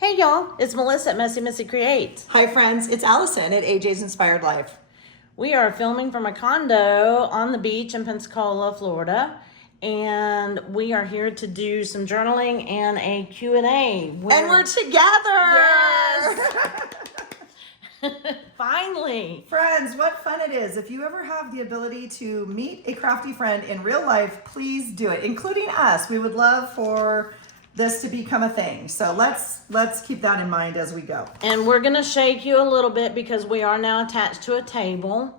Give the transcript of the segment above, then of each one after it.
Hey y'all, it's Melissa at Messy Missy Creates. Hi friends, it's Allison at AJ's Inspired Life. We are filming from a condo on the beach in Pensacola, Florida, and we are here to do some journaling and a Q&A. And we're together! Yes! Finally! Friends, what fun it is. If you ever have the ability to meet a crafty friend in real life, please do it, including us. We would love for this to become a thing. So let's keep that in mind as we go. And we're gonna shake you a little bit because we are now attached to a table.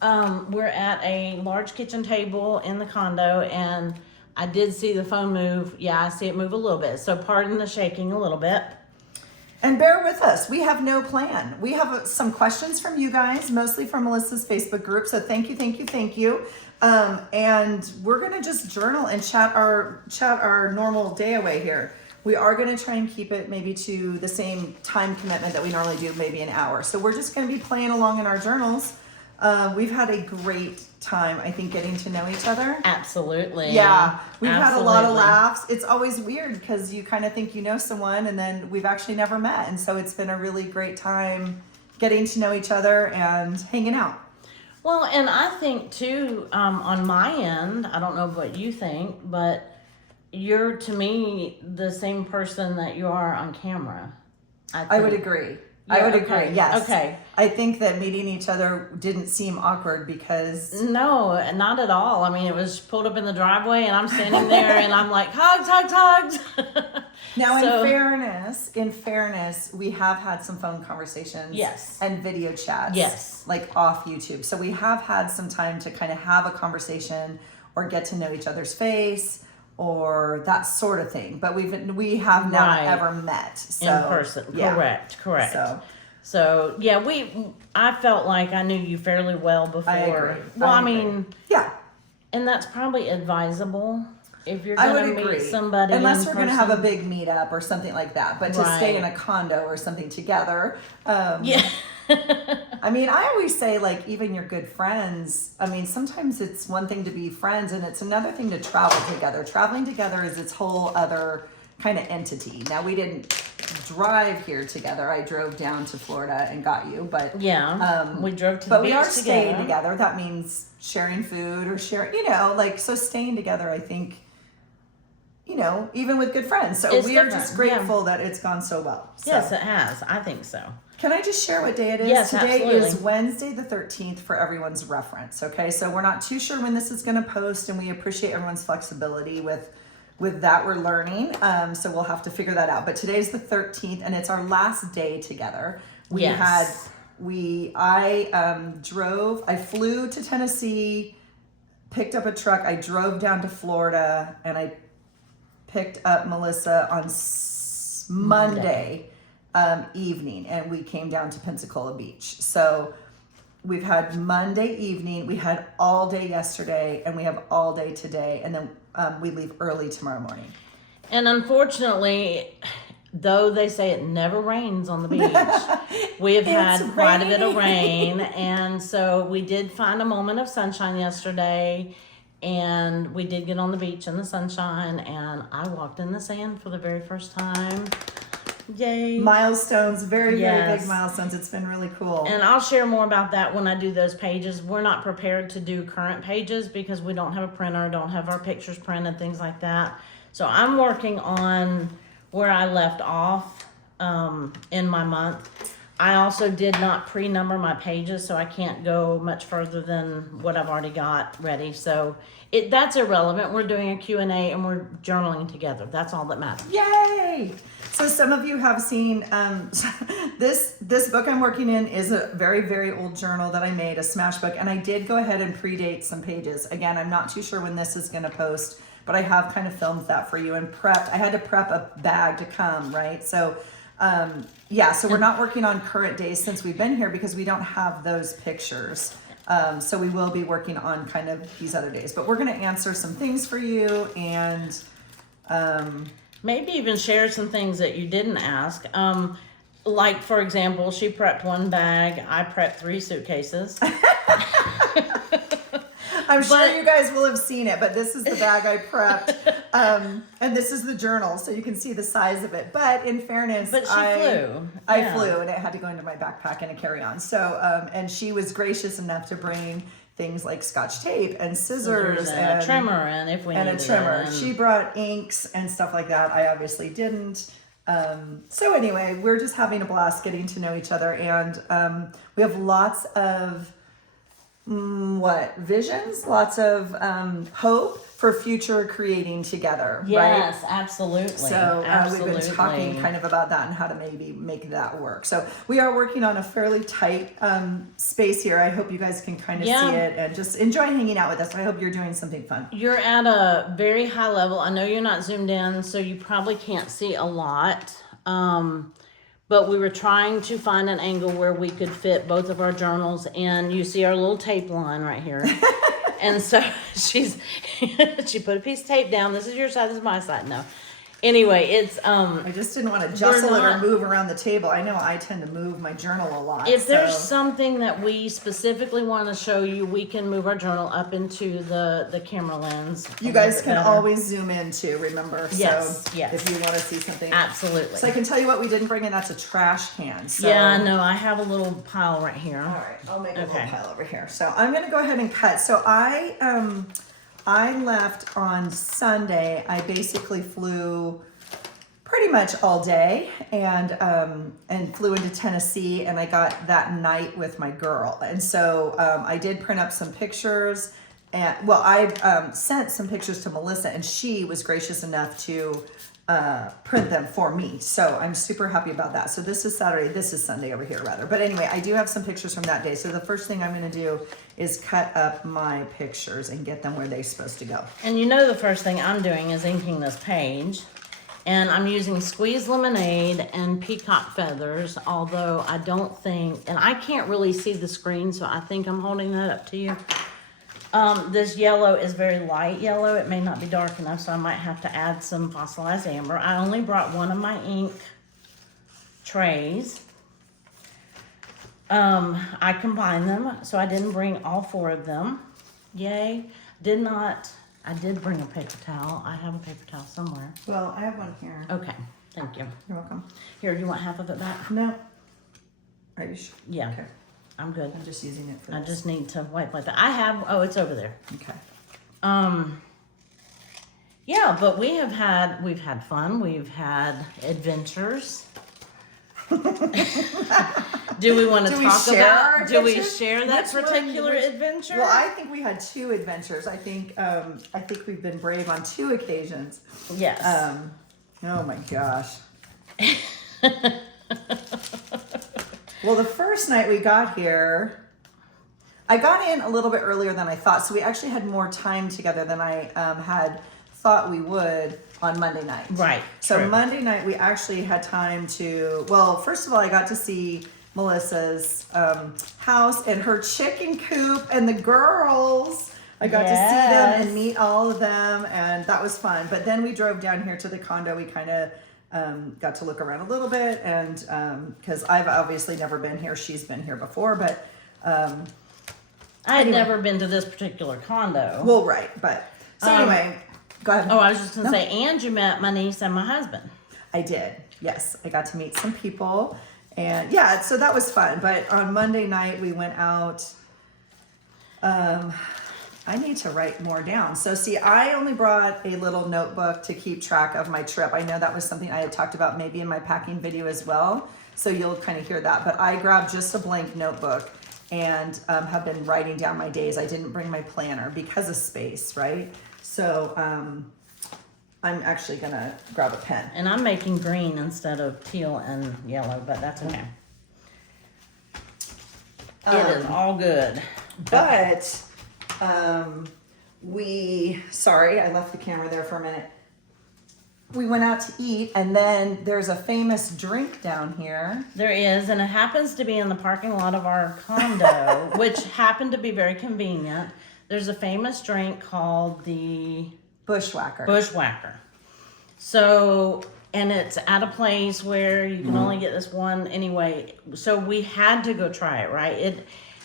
We're at a large kitchen table in the condo, and I did see the phone move. Yeah, I see it move a little bit. So pardon the shaking a little bit. And bear with us. We have no plan. We have some questions from you guys, mostly from Melissa's Facebook group. So thank you. And we're gonna just journal and chat our normal day away here. We are gonna try and keep it maybe to the same time commitment that we normally do, maybe an hour. So we're just gonna be playing along in our journals. We've had a great time, I think, getting to know each other. Absolutely. Yeah, we've had a lot of Absolutely. laughs. It's always weird because you kind of think you know someone and then we've actually never met. And so it's been a really great time getting to know each other and hanging out. Well, and I think too, on my end, I don't know what you think, but you're to me the same person that you are on camera. I would agree. I Yeah, would okay, agree, yes. okay. I think that meeting each other didn't seem awkward because No, not at all. I mean, it was pulled up in the driveway, and I'm standing there, and I'm like, hugs. now So- in fairness, we have had some phone conversations Yes. and video chats. Yes. Like off YouTube. So we have had some time to kind of have a conversation or get to know each other's face or that sort of thing. But we have not Right. ever met. So, In person. yeah. Correct. So So yeah, I felt like I knew you fairly well before. I agree. Well, I agree. mean, yeah. and that's probably advisable if you're I going would to agree. meet somebody. Unless in we're going to have a person. big meetup or something like that. But to stay in Right. a condo or something together. Yeah. I mean, I always say, like, even your good friends, I mean, sometimes it's one thing to be friends and it's another thing to travel together. Traveling together is its whole other kind of entity. Now, we didn't drive here together. I drove down to Florida and got you, but Yeah. We drove to the but beach we are staying together. together. That means sharing food or sharing, like, so staying together, I think, even with good friends. So It's we are different, just grateful that it's gone so well. So. Yes, it has. I think so. Can I just share what day it is? Yes, Today absolutely. is Wednesday the 13th for everyone's reference. Okay, so we're not too sure when this is going to post, and we appreciate everyone's flexibility with that. We're learning, so we'll have to figure that out. But today's the 13th, and it's our last day together. Yes. I flew to Tennessee, picked up a truck. I drove down to Florida, and I picked up Melissa on Monday evening, and we came down to Pensacola Beach. So we've had Monday evening, we had all day yesterday, and we have all day today, and then we leave early tomorrow morning. And unfortunately, though they say it never rains on the beach, we have had It's quite a bit of raining. rain. And so we did find a moment of sunshine yesterday, and we did get on the beach in the sunshine, and I walked in the sand for the very first time. Yay. Milestones, very Yes. big milestones. It's been really cool. And I'll share more about that when I do those pages. We're not prepared to do current pages because we don't have a printer, don't have our pictures printed, things like that. So I'm working on where I left off in my month. I also did not pre-number my pages, so I can't go much further than what I've already got ready. So that's irrelevant. We're doing a Q&A and we're journaling together. That's all that matters. Yay! So some of you have seen this book I'm working in is a very, very old journal that I made, a smash book, and I did go ahead and predate some pages. Again, I'm not too sure when this is going to post, but I have kind of filmed that for you and prepped. I had to prep a bag to come, right? So so we're not working on current days since we've been here because we don't have those pictures. So we will be working on kind of these other days, but we're going to answer some things for you and Maybe even share some things that you didn't ask. Like, for example, she prepped one bag. I prepped 3 suitcases. I I'm sure But- you guys will have seen it, but this is the bag I prepped. And this is the journal, so you can see the size of it. But in fairness, But she I flew. I Yeah. flew, and it had to go into my backpack and a carry-on. So, and she was gracious enough to bring things like Scotch tape and scissors and a trimmer, and if we and a needed trimmer. it, and- She brought inks and stuff like that. I obviously didn't. So anyway, we're just having a blast getting to know each other, and we have lots of visions, lots of hope for future creating together. Right? Yes, absolutely. So absolutely. we've been talking kind of about that and how to maybe make that work. So we are working on a fairly tight space here. I hope you guys can kind of Yeah. see it and just enjoy hanging out with us. I hope you're doing something fun. You're at a very high level. I know you're not zoomed in, so you probably can't see a lot. But we were trying to find an angle where we could fit both of our journals, and you see our little tape line right here. And so she put a piece of tape down. This is your side, this is my side. No. Anyway, it's I just didn't want to jostle it or not- move around the table. I know I tend to move my journal a lot. if there's so- something that we specifically want to show you, we can move our journal up into the camera lens. a you little guys bit can better. always zoom in too, remember? Yes, So yes. if you want to see something. Absolutely. So I can tell you what we didn't bring in. That's a trash can. So. Yeah, I know. I have a little pile right here. All right, I'll make a Okay. little pile over here. So I'm gonna go ahead and cut. So I left on Sunday. I basically flew pretty much all day and flew into Tennessee, and I got that night with my girl. And so I did print up some pictures, and well, I sent some pictures to Melissa, and she was gracious enough to print them for me. So I'm super happy about that. So this is Saturday. This is Sunday over here, rather. But anyway, I do have some pictures from that day. So the first thing I'm going to do is cut up my pictures and get them where they're supposed to go. And you know the first thing I'm doing is inking this page. And I'm using squeezed lemonade and peacock feathers, although I don't think, and I can't really see the screen, so I think I'm holding that up to you. This yellow is very light yellow. It may not be dark enough, so I might have to add some fossilized amber. I only brought one of my ink trays. I combined them, so I didn't bring all 4 of them. Yay. I did bring a paper towel. I have a paper towel somewhere. Well, I have one here. Okay, thank you. You're welcome. Here, you want half of it back? No. Are you sure? Yeah, Okay. I'm good. I'm just using it for I this. just need to wipe like that. I have, oh, it's over there. Okay. Yeah, but we've had fun. We've had adventures. Do we want to Do we talk share our about, do we adventures? share that Which one? particular Which- adventure? Well, I think we had 2 adventures. I think we've been brave on 2 occasions. Yes. Oh my gosh. Well, the first night we got here, I got in a little bit earlier than I thought, so we actually had more time together than I had thought we would on Monday night. Right, So true. Monday night we actually had time to, well, first of all, I got to see Melissa's house and her chicken coop and the girls. I got to see them and Yes. meet all of them, and that was fun. But then we drove down here to the condo. We kind of got to look around a little bit, and because I've obviously never been here, she's been here before, but I had anyway. never been to this particular condo. well, right. But so anyway, go ahead. Oh, I was just gonna No. say, and you met my niece and my husband. I did. Yes, I got to meet some people, and yeah, so that was fun. But on Monday night we went out. I need to write more down. So see, I only brought a little notebook to keep track of my trip. I know that was something I had talked about maybe in my packing video as well. So you'll kind of hear that. But I grabbed just a blank notebook and have been writing down my days. I didn't bring my planner because of space, right? So I'm actually gonna grab a pen. And I'm making green instead of teal and yellow, but that's okay. It is all good. But sorry, I left the camera there for a minute. We went out to eat, and then there's a famous drink down here. There is, and it happens to be in the parking lot of our condo, which happened to be very convenient. There's a famous drink called the Bushwhacker. Bushwhacker. So, and it's at a place where you can only get this one anyway. So we had to go try it, right?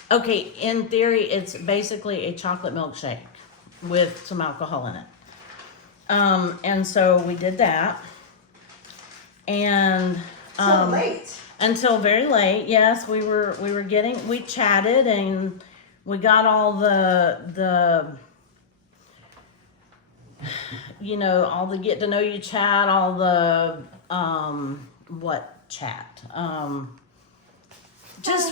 Okay, in theory, it's basically a chocolate milkshake with some alcohol in it. And so we did that. And So late. until very late, yes, we chatted and we got all the all the get to know you chat, all the chat.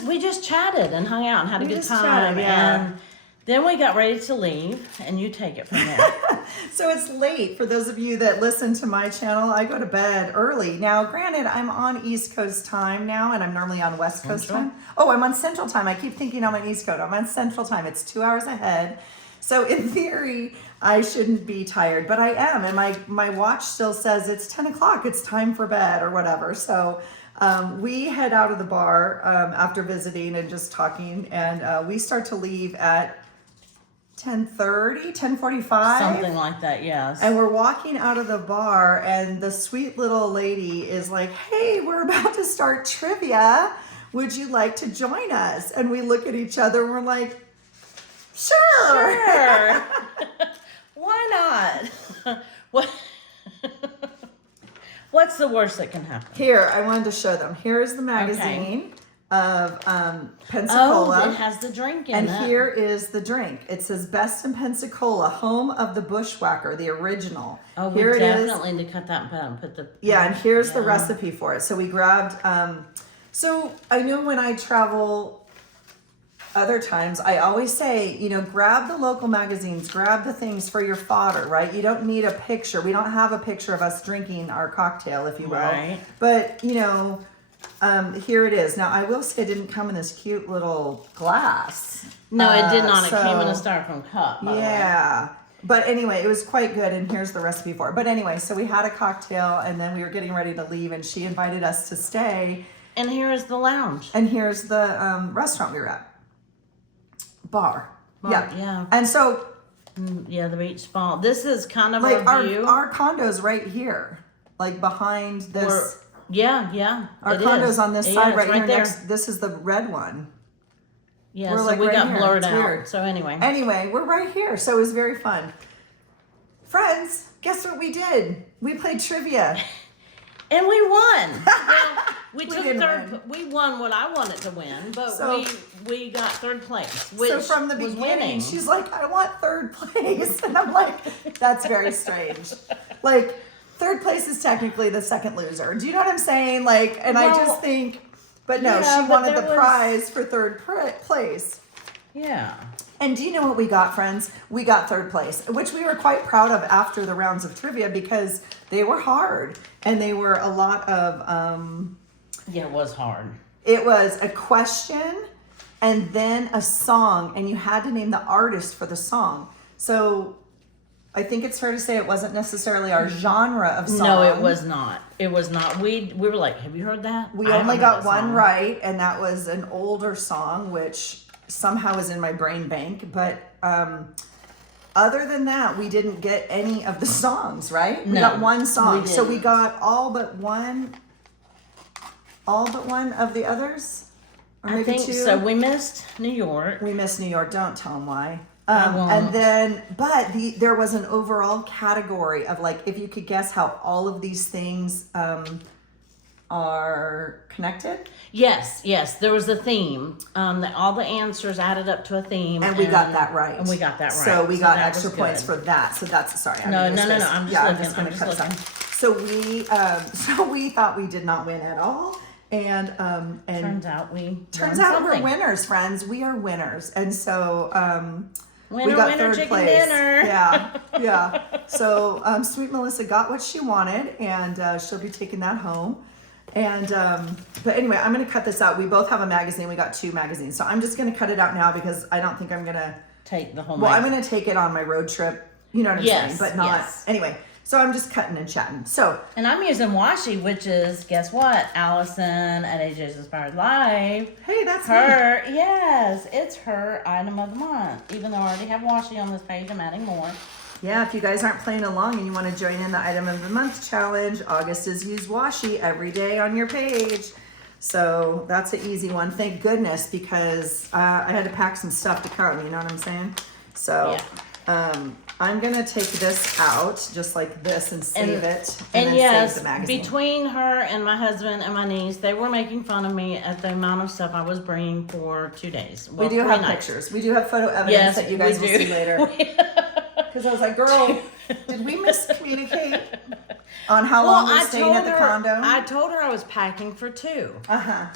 We just chatted and hung out and had a good time. And then we got ready to leave, and you take it from there. So it's late for those of you that listen to my channel. I go to bed early. Now, granted, I'm on East Coast time now, and I'm normally on West Coast time. Oh, I'm on Central time. I keep thinking I'm on East Coast. I'm on Central time. It's 2 hours ahead. So in theory, I shouldn't be tired, but I am. And my watch still says it's 10 o'clock. It's time for bed or whatever. So we head out of the bar after visiting and just talking, and we start to leave at 10:30, 10:45. Something like that, yes. And we're walking out of the bar, and the sweet little lady is like, hey, we're about to start trivia. Would you like to join us? And we look at each other and we're like, sure. Why not? What's the worst that can happen? Here, I wanted to show them. Here's the magazine of Pensacola. Oh, it has the drink in and it. And here is the drink. It says Best in Pensacola, home of the Bushwhacker, the original. Oh, here we it definitely is. need to cut that and put the... Yeah, and here's the recipe for it. So we grabbed... so I know when I travel other times, I always say, grab the local magazines, grab the things for your fodder, right? You don't need a picture. We don't have a picture of us drinking our cocktail, if you will. Right. But, here it is. Now, I will say it didn't come in this cute little glass. No, it did not. It came in a styrofoam cup. Yeah. But anyway, it was quite good, and here's the recipe for it. But anyway, so we had a cocktail, and then we were getting ready to leave, and she invited us to stay. And here is the lounge. And here's the restaurant we were at. Bar. Yeah. And so... yeah, the beach spa. This is kind of like our view. Our condo's right here. Like behind this... Yeah. Our condo's on this side right here. Next, this is the red one. Yeah, we're so like we right got here. blurred It's out. weird. So anyway. Anyway, we're right here. So it was very fun. Friends, guess what we did? We played trivia. And we won. Well, we We took didn't third. win. We won what I wanted to win, but So- we got third place. Which So from the was beginning, winning. she's like, I want third place. And I'm like, that's very strange. Like, third place is technically the second loser. Do you know what I'm saying? Like, and I just think, but no, yeah, she but wanted there the was- prize for third place. Yeah. And do you know what we got, friends? We got third place, which we were quite proud of after the rounds of trivia because they were hard and they were a lot of, Yeah, it was hard. it was a question and then a song, and you had to name the artist for the song. So I think it's fair to say it wasn't necessarily our genre of song. No, it was not. It was not. We were like, have you heard that? We I only haven't got heard that one song. right, and that was an older song, which somehow is in my brain bank. But other than that, we didn't get any of the songs, right? We No, got one song. we So we didn't. got all but one of the others? Or maybe I think two? so. We missed New York. We missed New York. Don't tell them why. I won't. And then, but there was an overall category of like, if you could guess how all of these things are connected. Yes. There was a theme. All the answers added up to a theme, And we got that right. And we got that right. So we got that extra was points good. for that. So that's, sorry. I No, mean, no, this- I'm just yeah, looking. I'm just going to cut looking. some. So we thought we did not win at all. And Turns out we're something. winners, friends. We are winners. And so, Winner, we got winner, third chicken place. dinner. Yeah. So Sweet Melissa got what she wanted, and she'll be taking that home. And but anyway, I'm gonna cut this out. We both have a magazine. We got 2 magazines, so I'm just gonna cut it out now because I don't think I'm gonna. Take the whole. Well, I'm magazine. gonna take it on my road trip. You know what I'm Yes, saying, but not yes. anyway. So I'm just cutting and chatting. So And I'm using washi, which is, guess what? Allison at AJ's Inspired Life. hey, that's me. Her, yes, it's her item of the month. Even though I already have washi on this page, I'm adding more. Yeah, if you guys aren't playing along and you want to join in the item of the month challenge, August is use washi every day on your page. So that's an easy one. Thank goodness, because I had to pack some stuff to come, you know what I'm saying? So I'm going to take this out just like this and save it. And then yes, save the magazine. between her and my husband and my niece, they were making fun of me at the amount of stuff I was bringing for 2 days. Well, we do 3 have nights. pictures. We do have photo evidence Yes, that you guys we will do. see later. Because I was like, girl, did we miscommunicate on how long we're staying at the condo? I told her I was packing for 2. Uh-huh.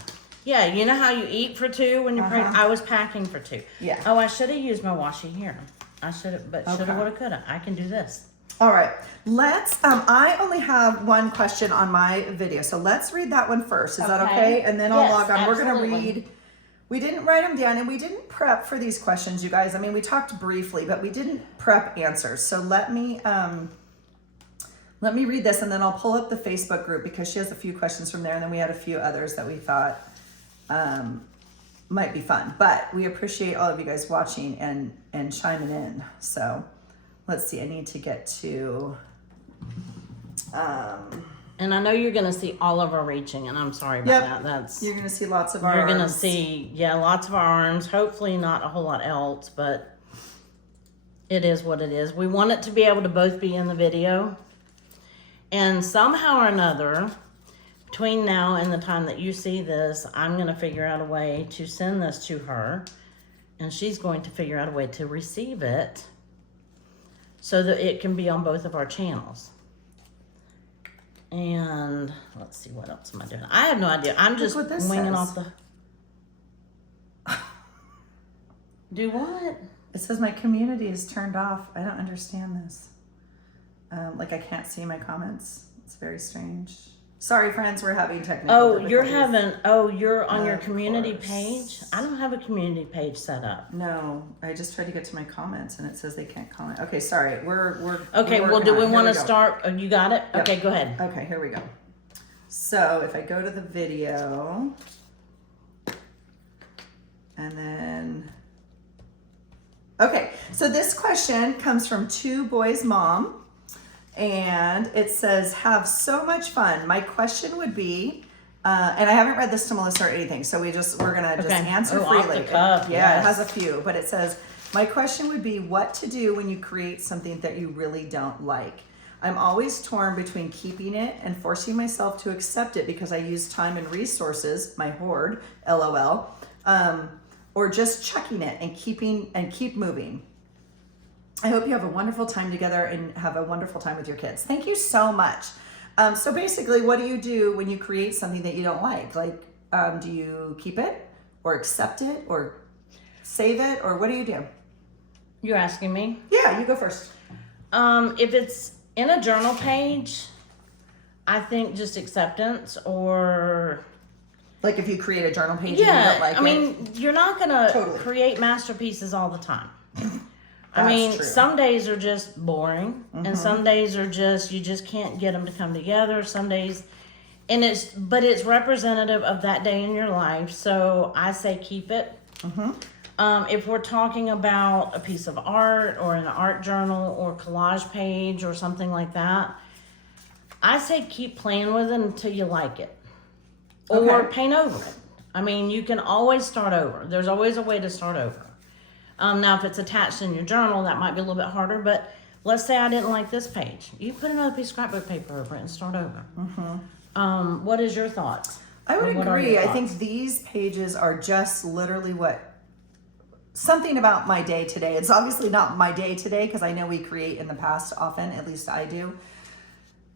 Yeah, you know how you eat for 2 when you're pregnant? I was packing for 2. Yeah. Oh, I should have used my washi here. I should have, but shoulda, Okay. woulda, coulda. I can do this. All right, let's, I only have one question on my video, so let's read that one first. Is that okay? And then I'll Yes, log on. We're gonna absolutely. read, we didn't write them down and we didn't prep for these questions, you guys. I mean, we talked briefly, but we didn't prep answers. So let me read this and then I'll pull up the Facebook group because she has a few questions from there. And then we had a few others that we thought might be fun, but we appreciate all of you guys watching and chiming in. So let's see, I need to get to, And I know you're gonna see all of our reaching, and I'm sorry about Yep. that. That's you're gonna see lots of our you're gonna arms. see, lots of our arms. Hopefully not a whole lot else, but it is what it is. We want it to be able to both be in the video, and somehow or another, between now and the time that you see this, I'm gonna figure out a way to send this to her, and she's going to figure out a way to receive it, so that it can be on both of our channels. And let's see, what else am I doing? I have no idea. I'm just what this winging says. off the. Do what? It says my community is turned off. I don't understand this. Like I can't see my comments. It's very strange. Sorry, friends, we're having technical Oh, you're difficulties. you're on your Of community course. page? I don't have a community page set up. No, I just tried to get to my comments and it says they can't comment. Okay, sorry. We're Okay, we're well, do working we on it. want to Here we go. start? Oh, you got it? Yep. Okay, go ahead. Okay, here we go. So if I go to the video and then, okay, so this question comes from Two Boys Mom and it says, have so much fun. My question would be, and I haven't read this to Melissa or anything, so we're gonna just Okay. answer Oh, off freely. the cuff, Yeah, yes. it has a few, but it says, my question would be what to do when you create something that you really don't like. I'm always torn between keeping it and forcing myself to accept it because I use time and resources, my hoard, LOL, or just chucking it and keep moving. I hope you have a wonderful time together and have a wonderful time with your kids. Thank you so much. So basically, what do you do when you create something that you don't like? Like, do you keep it or accept it or save it or what do you do? You're asking me? Yeah, you go first. If it's in a journal page, I think just acceptance or Like if you create a journal page and you don't like I mean, you're not gonna Totally. create masterpieces all the time. I That's mean, true. some days are just boring, and some days are just you just can't get them to come together. Some days, and it's representative of that day in your life. So I say keep it. If we're talking about a piece of art or an art journal or collage page or something like that, I say keep playing with it until you like it, or Okay. paint over it. I mean, you can always start over. There's always a way to start over. Now, if it's attached in your journal, that might be a little bit harder, but let's say I didn't like this page. You put another piece of scrapbook paper over it and start over. What is your thoughts? I would What are agree. your I think thoughts? these pages are just literally something about my day today. It's obviously not my day today because I know we create in the past often, at least I do.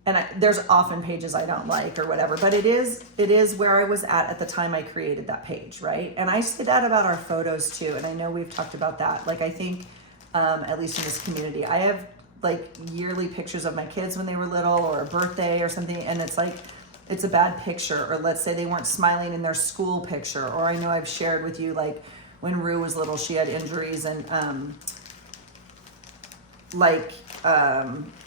And there's often pages I don't like or whatever, but it is where I was at the time I created that page, right? And I say that about our photos too, and I know we've talked about that. Like I think, at least in this community, I have like yearly pictures of my kids when they were little or a birthday or something, and it's like, it's a bad picture, or let's say they weren't smiling in their school picture, or I know I've shared with you like when Rue was little, she had injuries and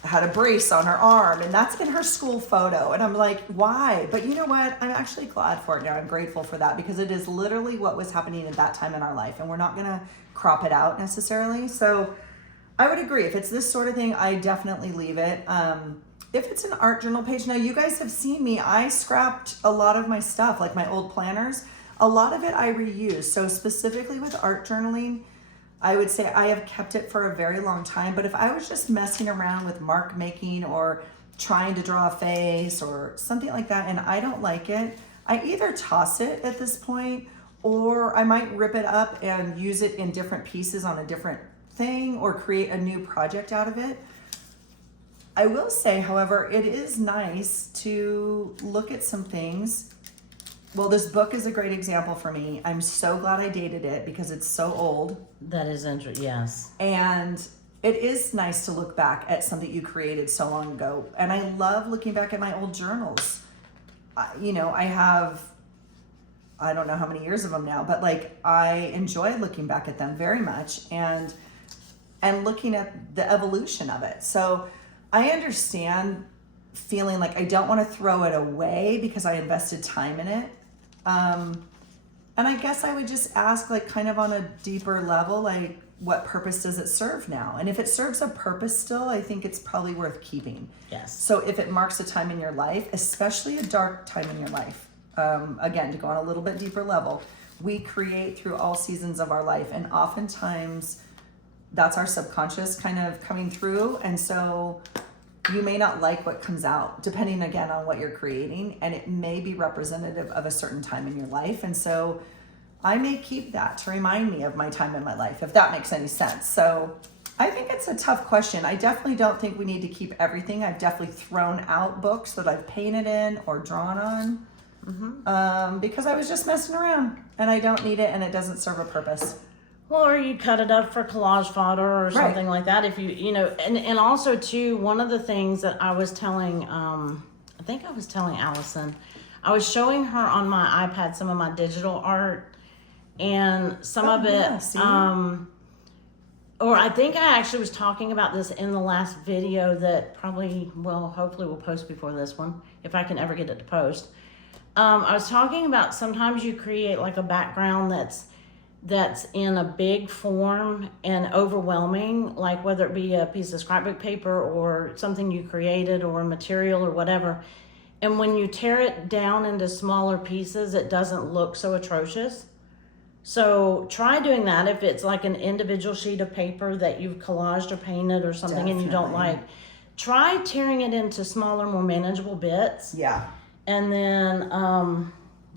had a brace on her arm, and that's in her school photo. And I'm like, why? But you know what? I'm actually glad for it now. I'm grateful for that because it is literally what was happening at that time in our life, and we're not gonna crop it out necessarily. So I would agree. If it's this sort of thing, I definitely leave it. if it's an art journal page, now you guys have seen me, I scrapped a lot of my stuff, like my old planners. A lot of it I reuse. So specifically with art journaling, I would say I have kept it for a very long time. But if I was just messing around with mark making or trying to draw a face or something like that and I don't like it, I either toss it at this point or I might rip it up and use it in different pieces on a different thing or create a new project out of it. I will say, however, it is nice to look at some things. Well, this book is a great example for me. I'm so glad I dated it because it's so old. That is interesting. Yes. And it is nice to look back at something you created so long ago. And I love looking back at my old journals. You know, I have, I don't know how many years of them now, but like I enjoy looking back at them very much and looking at the evolution of it. So I understand feeling like I don't want to throw it away because I invested time in it. And I guess I would just ask, like, kind of on a deeper level, like, what purpose does it serve now? And if it serves a purpose still, I think it's probably worth keeping. Yes. So if it marks a time in your life, especially a dark time in your life, again, to go on a little bit deeper level, we create through all seasons of our life. And oftentimes that's our subconscious kind of coming through. And so you may not like what comes out, depending again on what you're creating, and it may be representative of a certain time in your life. And so I may keep that to remind me of my time in my life, if that makes any sense. So I think it's a tough question. I definitely don't think we need to keep everything. I've definitely thrown out books that I've painted in or drawn on because I was just messing around and I don't need it and it doesn't serve a purpose. Well, or you cut it up for collage fodder or something like that. If you know, and also too, one of the things that I was telling, I think I was telling Allison, I was showing her on my iPad some of my digital art and some of it, yeah, see? or I think I actually was talking about this in the last video that probably, well, hopefully will post before this one, if I can ever get it to post. I was talking about sometimes you create like a background that's in a big form and overwhelming, like whether it be a piece of scrapbook paper or something you created or a material or whatever. And when you tear it down into smaller pieces, it doesn't look so atrocious. So try doing that if it's like an individual sheet of paper that you've collaged or painted or something and you don't like. Try tearing it into smaller, more manageable bits. Yeah. And then,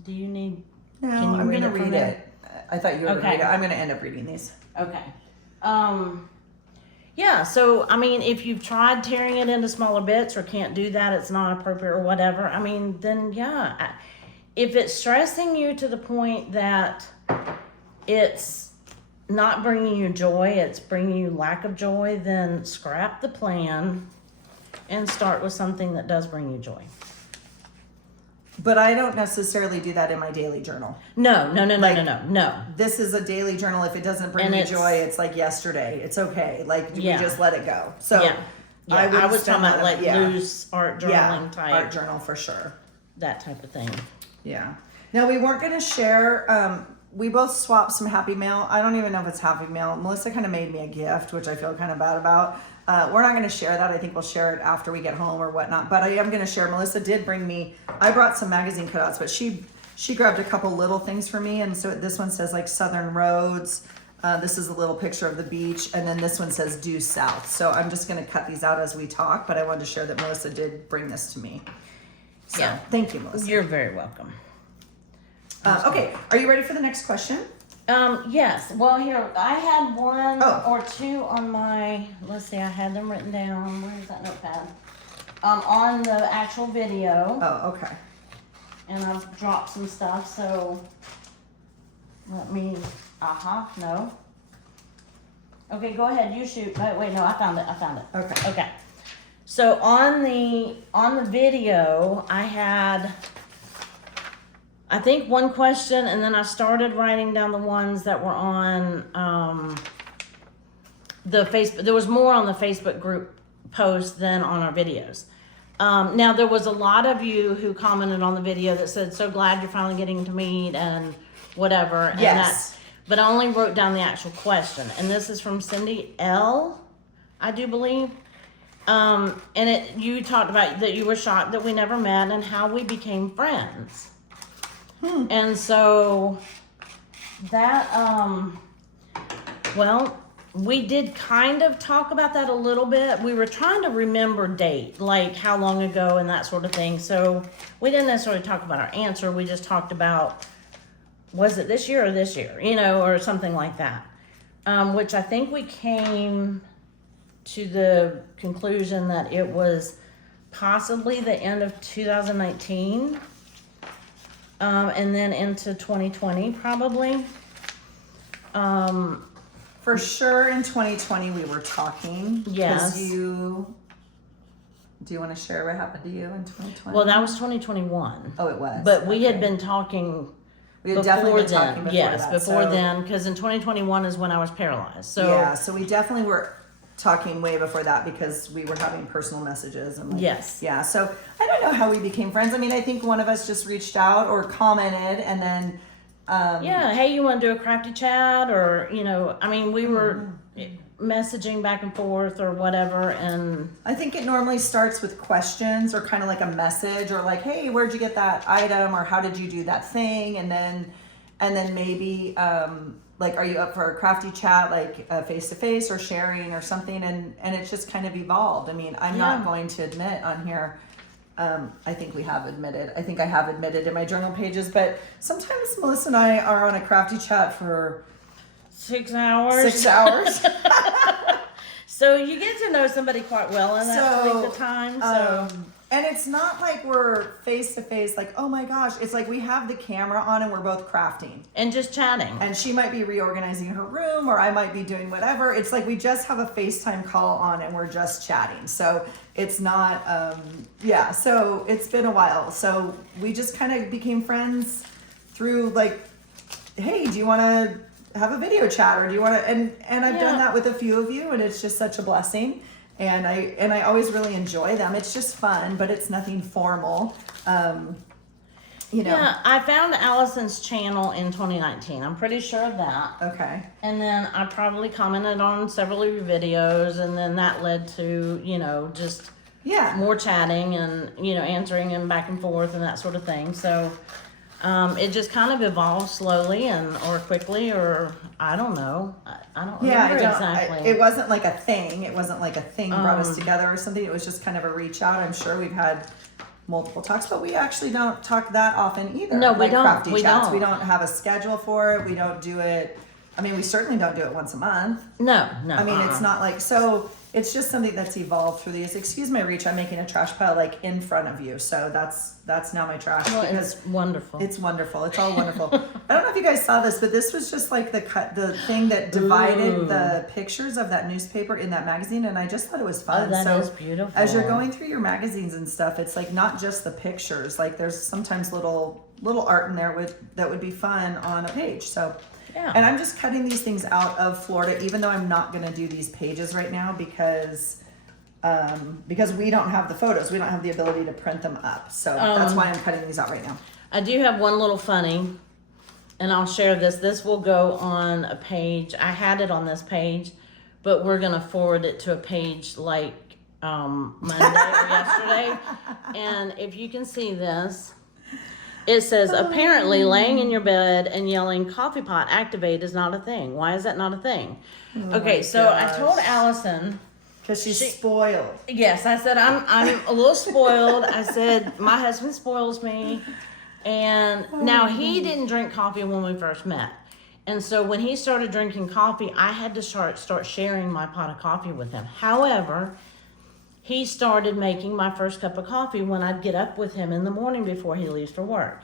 do you need... No, Can you I'm read going to it for read me? it. I thought you were going to Okay. read it. I'm going to end up reading these. Okay. Yeah, so, I mean, if you've tried tearing it into smaller bits or can't do that, it's not appropriate or whatever, I mean, then, yeah. If it's stressing you to the point that it's not bringing you joy, it's bringing you lack of joy, then scrap the plan and start with something that does bring you joy. But I don't necessarily do that in my daily journal. No. This is a daily journal. If it doesn't bring And me it's- joy, it's like yesterday. It's okay. Like, we Yeah. just let it go. So Yeah. I wouldn't was spend talking about that- like yeah. loose art journaling type, art journal for sure. that type of thing. Yeah. Now, we weren't going to share, we both swapped some Happy Mail. I don't even know if it's Happy Mail. Melissa kind of made me a gift, which I feel kind of bad about. We're not going to share that. I think we'll share it after we get home or whatnot. But I am going to share. Melissa did bring me, I brought some magazine cutouts, but she grabbed a couple little things for me. And so this one says like Southern Roads. This is a little picture of the beach. And then this one says Due South. So I'm just going to cut these out as we talk. But I wanted to share that Melissa did bring this to me. So Yeah. thank you, Melissa. You're very welcome. Okay. Are you ready for the next question? Yes. Well, here, I had one Oh. or two on my, let's see, I had them written down. Where's that notepad? On the actual video, Oh, okay. and I've dropped some stuff, so let me, no. Okay, go ahead, you shoot. Wait, no, I found it. Okay. Okay. So on the video, I had, I think, one question, and then I started writing down the ones that were on the Facebook. There was more on the Facebook group post than on our videos. Now, there was a lot of you who commented on the video that said, so glad you're finally getting to meet and whatever. And Yes. but I only wrote down the actual question. And this is from Cindy L., I do believe. You talked about that you were shocked that we never met and how we became friends. And so that, well, we did kind of talk about that a little bit. We were trying to remember date, like how long ago and that sort of thing. So we didn't necessarily talk about our answer. We just talked about, was it this year or this year, or something like that. Which I think we came to the conclusion that it was possibly the end of 2019, and then into 2020 probably. For sure in 2020 we were talking. Yes. Do you want to share what happened to you in 2020? Well, that was 2021. Oh, it was. But we had Okay. been talking We had definitely been then. talking before Yes, that. before so, then, because in 2021 is when I was paralyzed. So yeah, so we definitely were talking way before that because we were having personal messages and like, yes. yeah. So I don't know how we became friends. I mean, I think one of us just reached out or commented, and then Yeah, hey, you want to do a crafty chat, or we were messaging back and forth or whatever, and I think it normally starts with questions or kind of like a message or like, hey, where'd you get that item, or how did you do that thing, and then maybe like, are you up for a crafty chat, like face to face or sharing or something, and it's just kind of evolved. I mean, I'm not going to admit on here. I think I have admitted in my journal pages, but sometimes Melissa and I are on a crafty chat for 6 hours. 6 hours. So you get to know somebody quite well in that length of time. So And it's not like we're face to face, like, oh my gosh. It's like we have the camera on and we're both crafting. and just chatting. And she might be reorganizing her room, or I might be doing whatever. It's like we just have a FaceTime call on and we're just chatting. So it's not, so it's been a while. So we just kind of became friends through like, hey, do you want to have a video chat, or do you want to, and I've done that with a few of you, and it's just such a blessing. And I always really enjoy them. It's just fun, but it's nothing formal. Yeah, I found Allison's channel in 2019. I'm pretty sure of that. Okay. And then I probably commented on several of your videos, and then that led to, just more chatting and, answering and back and forth and that sort of thing. So it just kind of evolved slowly or quickly, or I don't know. I don't remember exactly. It wasn't like a thing. It wasn't like a thing brought us together or something. It was just kind of a reach out. I'm sure we've had multiple talks, but we actually don't talk that often either. No, we like don't. Crafty We chats. don't. We don't have a schedule for it. We don't do it. I mean, we certainly don't do it once a month. No. I mean, it's not like, so it's just something that's evolved through these. Excuse my reach. I'm making a trash pile like in front of you. So that's now my trash. Well, because it's wonderful. it's wonderful. It's all wonderful. I don't know if you guys saw this, but this was just like the thing that divided the pictures of that newspaper in that magazine, and I just thought it was fun. That so is beautiful. as you're going through your magazines and stuff, it's like not just the pictures. Like there's sometimes little art in there that would be fun on a page. So. Yeah. And I'm just cutting these things out of Florida, even though I'm not going to do these pages right now because we don't have the photos. We don't have the ability to print them up. So that's why I'm cutting these out right now. I do have one little funny, and I'll share this. This will go on a page. I had it on this page, but we're going to forward it to a page like Monday or yesterday. And if you can see this, it says, apparently laying in your bed and yelling coffee pot activate is not a thing. Why is that not a thing? Okay, so I told Allison. Because she's spoiled. Yes, I said, I'm a little spoiled. I said, my husband spoils me. And now he didn't drink coffee when we first met. And so when he started drinking coffee, I had to start sharing my pot of coffee with him. However, he started making my first cup of coffee when I'd get up with him in the morning before he leaves for work.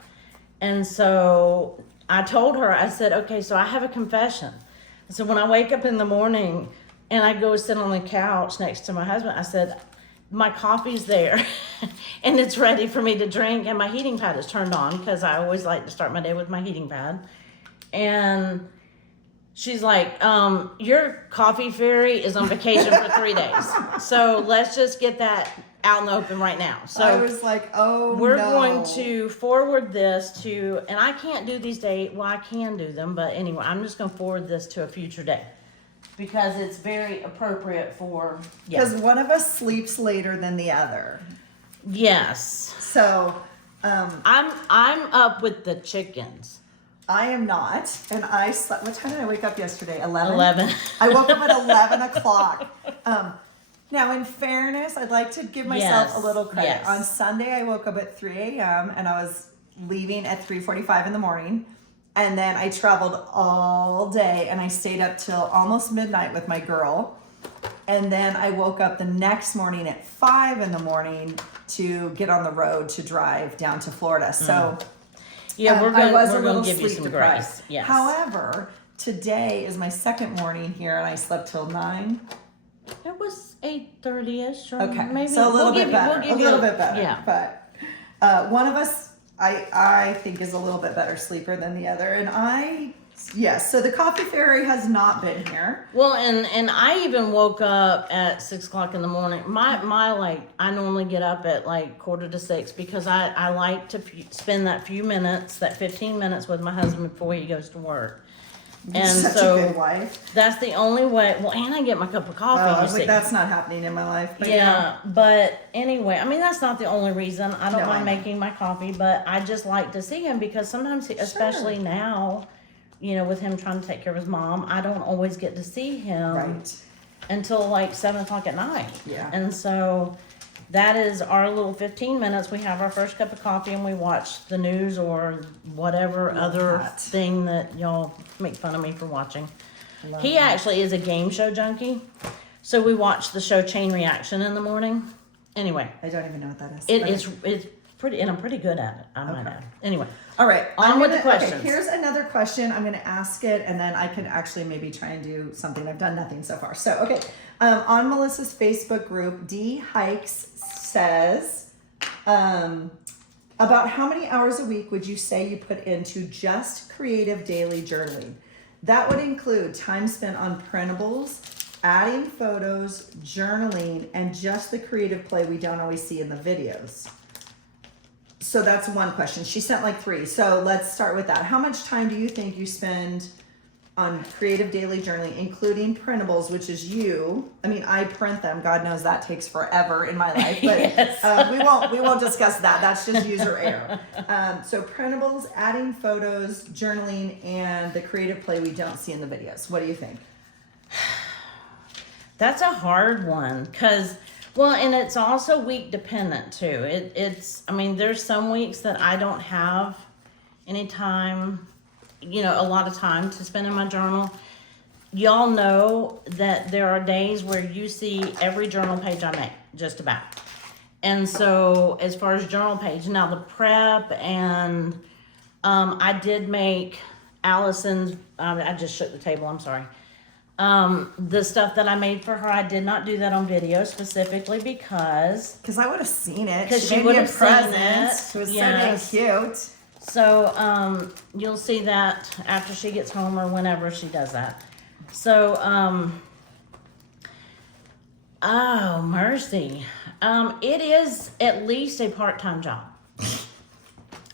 And so I told her, I said, okay, so I have a confession. So when I wake up in the morning and I go sit on the couch next to my husband, I said, my coffee's there and it's ready for me to drink, and my heating pad is turned on because I always like to start my day with my heating pad. And she's like, your coffee fairy is on vacation for 3 days. So let's just get that out in the open right now. So I was like, we're going to forward this to, and I can't do these days. Well, I can do them, but anyway, I'm just going to forward this to a future day. because it's very appropriate for, Because one of us sleeps later than the other. Yes. So, I'm up with the chickens. I am not, and I slept. What time did I wake up yesterday? 11? 11. I woke up at 11 o'clock. Now, in fairness, I'd like to give myself Yes, a little credit. yes. On Sunday, I woke up at 3 a.m. and I was leaving at 3:45 in the morning. And then I traveled all day and I stayed up till almost midnight with my girl. And then I woke up the next morning at 5 in the morning to get on the road to drive down to Florida. So Yeah, we're I was a going little to give you sleep some deprived. grace. Yes. However, today is my second morning here and I slept till 9. It was 8:30ish, or Okay, maybe so a little bit better. give A you little bit better. Yeah. But one of us, I think, is a little bit better sleeper than the other. And yes, so the coffee fairy has not been here. Well, and I even woke up at 6 o'clock in the morning. My like, I normally get up at like 5:45 because I like to spend that few minutes, that 15 minutes with my husband before he goes to work. And Such so a good wife. that's the only way. Well, and I get my cup of coffee. Oh, I you was like, see. that's not happening in my life. But Yeah, but anyway, I mean, that's not the only reason. I don't No, I mind know. making my coffee, but I just like to see him because sometimes, especially now, with him trying to take care of his mom, I don't always get to see him Right. until like 7 o'clock at night. Yeah. And so that is our little 15 minutes. We have our first cup of coffee and we watch the news or whatever Love other that. thing that y'all make fun of me for watching. Love He that. actually is a game show junkie. So we watch the show Chain Reaction in the morning. Anyway, I don't even know what that is. it's pretty, and I'm pretty good at it, I might Okay. add. Anyway, All right. On with the Okay, questions. here's another question. I'm going to ask it, and then I can actually maybe try and do something. I've done nothing so far. So, okay. On Melissa's Facebook group, D Hikes says, about how many hours a week would you say you put into just creative daily journaling? That would include time spent on printables, adding photos, journaling, and just the creative play we don't always see in the videos. So that's one question. She sent like 3. So let's start with that. How much time do you think you spend on creative daily journaling, including printables, which is you? I mean, I print them. God knows that takes forever in my life, but Yes. we won't discuss that. That's just user error. So printables, adding photos, journaling, and the creative play we don't see in the videos. What do you think? that's a hard one because, well, and it's also week dependent too. I mean, there's some weeks that I don't have any time, a lot of time to spend in my journal. Y'all know that there are days where you see every journal page I make, just about. And so as far as journal page, now the prep and I did make Allison's, I just shook the table, I'm sorry. The stuff that I made for her, I did not do that on video specifically because Because I would have seen it. 'Cause she made would me a have seen present. it. It was Yes. so dang cute. so you'll see that after she gets home or whenever she does that. So oh mercy. It is at least a part-time job.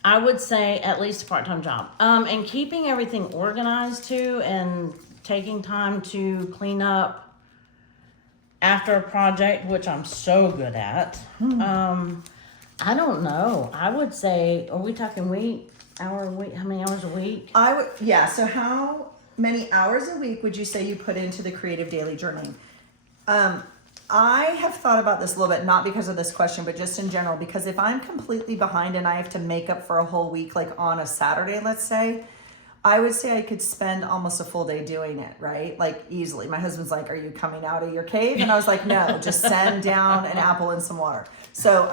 I would say at least a part-time job. And keeping everything organized too and taking time to clean up after a project, which I'm so good at. I don't know. I would say, are we talking hour a week? How many hours a week? So how many hours a week would you say you put into the creative daily journaling? I have thought about this a little bit, not because of this question, but just in general, because if I'm completely behind and I have to make up for a whole week, like on a Saturday, let's say, I would say I could spend almost a full day doing it, right? Like easily. My husband's like, are you coming out of your cave? And I was like, no, just send down an apple and some water. So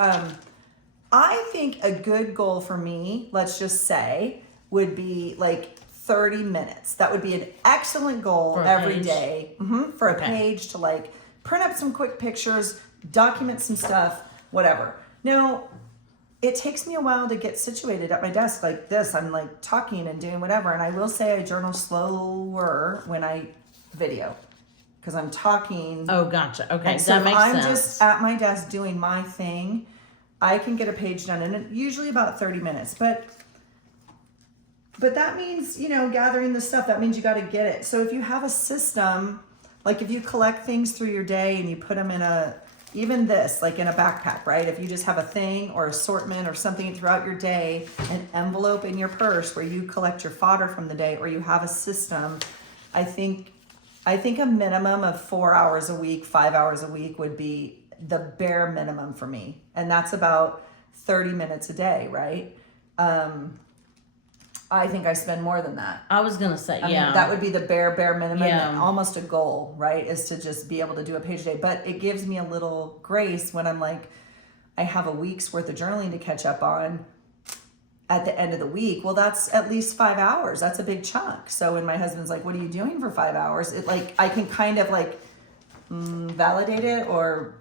I think a good goal for me, let's just say, would be like 30 minutes. That would be an excellent goal For a every page? day. For a Okay. page to like print up some quick pictures, document some stuff, whatever. Now, it takes me a while to get situated at my desk like this. I'm like talking and doing whatever. And I will say I journal slower when I video because I'm talking. Oh, gotcha. Okay, And so that if makes I'm sense. just at my desk doing my thing, I can get a page done in usually about 30 minutes. But that means, gathering the stuff, that means you got to get it. So if you have a system Like if you collect things through your day and you put them in even this, like in a backpack, right? If you just have a thing or assortment or something throughout your day, an envelope in your purse where you collect your fodder from the day, or you have a system, I think a minimum of 4 hours a week, 5 hours a week would be the bare minimum for me. And that's about 30 minutes a day, right? I think I spend more than that. I was gonna say, I mean, yeah. that would be the bare minimum, Yeah. almost a goal, right? Is to just be able to do a page a day. But it gives me a little grace when I'm like, I have a week's worth of journaling to catch up on at the end of the week. Well, that's at least 5 hours. That's a big chunk. So when my husband's like, what are you doing for 5 hours? It like, I can kind of like validate it, or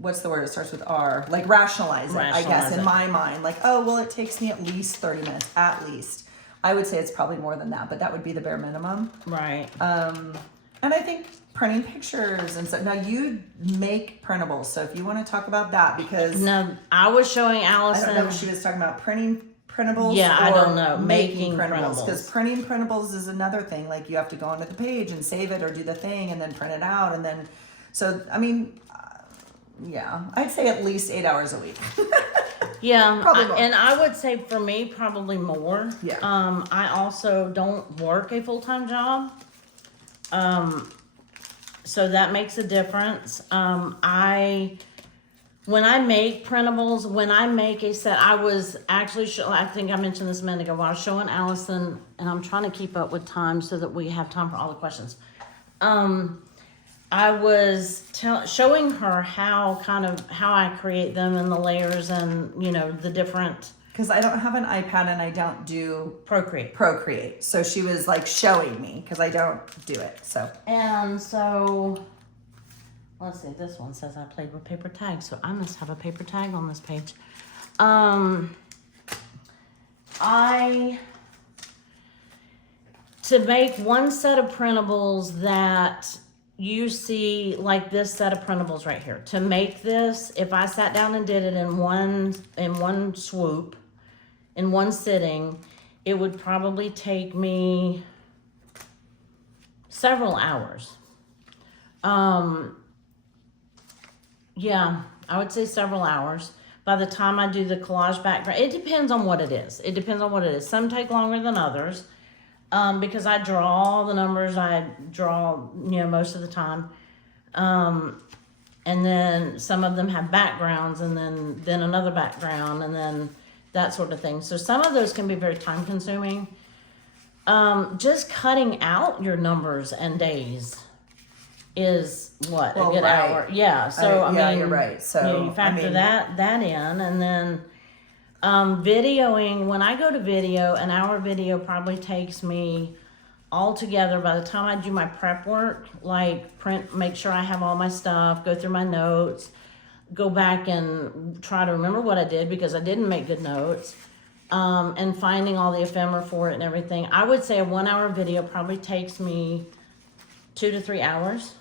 what's the word? It starts with R, like rationalize it, I guess, Rationalize in it. my mind. Like, oh, well, it takes me at least 30 minutes, at least. I would say it's probably more than that, but that would be the bare minimum. Right. And I think printing pictures and stuff. Now you make printables, so if you want to talk about that, because No, I was showing I Allison. don't know if she was talking about printing printables. Yeah, I or don't know. Making printables. Because printing printables is another thing. Like you have to go onto the page and save it or do the thing and then print it out. And then, so, I mean, yeah, I'd say at least 8 hours a week. Yeah, Probably more. and I would say for me probably more. Yeah. I also don't work a full-time job. So that makes a difference. When I make printables, when I make a set, I was actually I think I mentioned this a minute ago. While I was showing Allison, and I'm trying to keep up with time so that we have time for all the questions. I was showing her how I create them and the layers and the different Because I don't have an iPad and I don't do Procreate. So she was like showing me because I don't do it. So And so let's see, this one says I played with paper tags, so I must have a paper tag on this page. To make one set of printables that you see, like this set of printables right here, to make this, if I sat down and did it in one swoop, in one sitting, it would probably take me several hours. Yeah, I would say several hours. By the time I do the collage background, it depends on what it is. Some take longer than others. Because I draw all the numbers, I draw, most of the time. And then some of them have backgrounds and then another background and then that sort of thing. So some of those can be very time consuming. Just cutting out your numbers and days is what, a good right. hour. Yeah. So I mean, you're right. So you factor I mean, that in, and then videoing. When I go to video, an hour video probably takes me altogether. By the time I do my prep work, like print, make sure I have all my stuff, go through my notes, go back and try to remember what I did because I didn't make good notes, and finding all the ephemera for it and everything. I would say a 1 hour video probably takes me 2 to 3 hours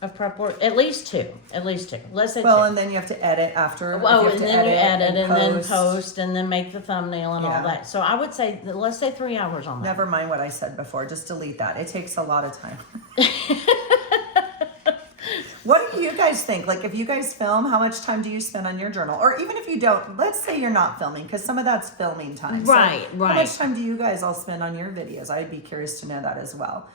of prep work. At least two. Let's say well, two. and then you have to edit after. Oh, you have and to then you edit and then post. post and then make the thumbnail and Yeah. all that. So I would say, let's say 3 hours on that. Never mind what I said before. Just delete that. It takes a lot of time. What do you guys think? Like, if you guys film, how much time do you spend on your journal? Or even if you don't, let's say you're not filming, because some of that's filming time. So Right. How much time do you guys all spend on your videos? I'd be curious to know that as well.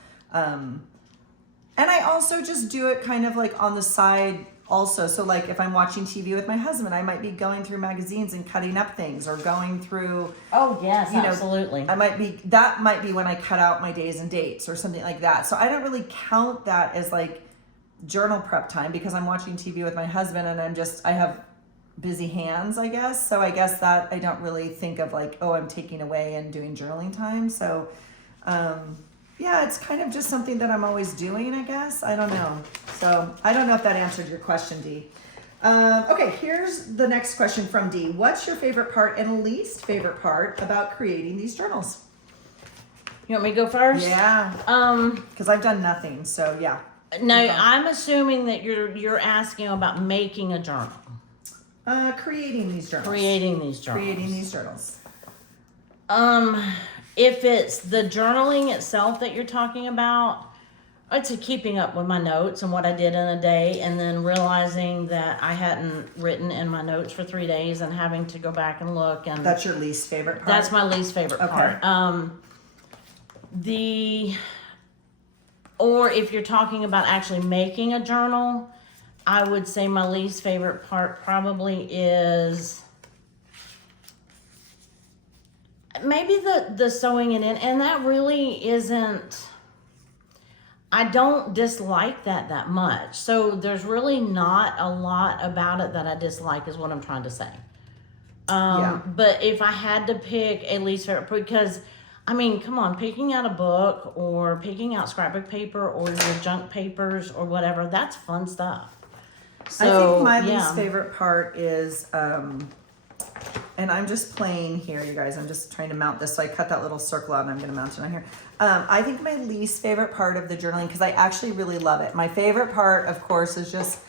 And I also just do it kind of like on the side also. So like if I'm watching TV with my husband, I might be going through magazines and cutting up things, or going through, Oh, yes, you know, absolutely. that might be when I cut out my days and dates or something like that. So I don't really count that as like journal prep time because I'm watching TV with my husband and I have busy hands, I guess. So I guess that I don't really think of like, oh, I'm taking away and doing journaling time. So, yeah, it's kind of just something that I'm always doing, I guess. I don't know. So I don't know if that answered your question, Dee. Okay, here's the next question from Dee. What's your favorite part and least favorite part about creating these journals? You want me to go first? Yeah, because I've done nothing. So yeah. No, Okay. I'm assuming that you're asking about making a journal. Creating these journals. Creating these journals. Creating these journals. If it's the journaling itself that you're talking about, to keeping up with my notes and what I did in a day, and then realizing that I hadn't written in my notes for 3 days and having to go back and look. And That's your least favorite part? that's my least favorite Okay. part. Or if you're talking about actually making a journal, I would say my least favorite part probably is maybe the sewing it in, and that really isn't, I don't dislike that much. So there's really not a lot about it that I dislike, is what I'm trying to say. Yeah. But if I had to pick a least favorite, because I mean, come on, picking out a book or picking out scrapbook paper or your junk papers or whatever, that's fun stuff. So, I think my yeah. least favorite part is, and I'm just playing here, you guys. I'm just trying to mount this. So I cut that little circle out and I'm going to mount it on here. I think my least favorite part of the journaling, because I actually really love it. My favorite part, of course, is just,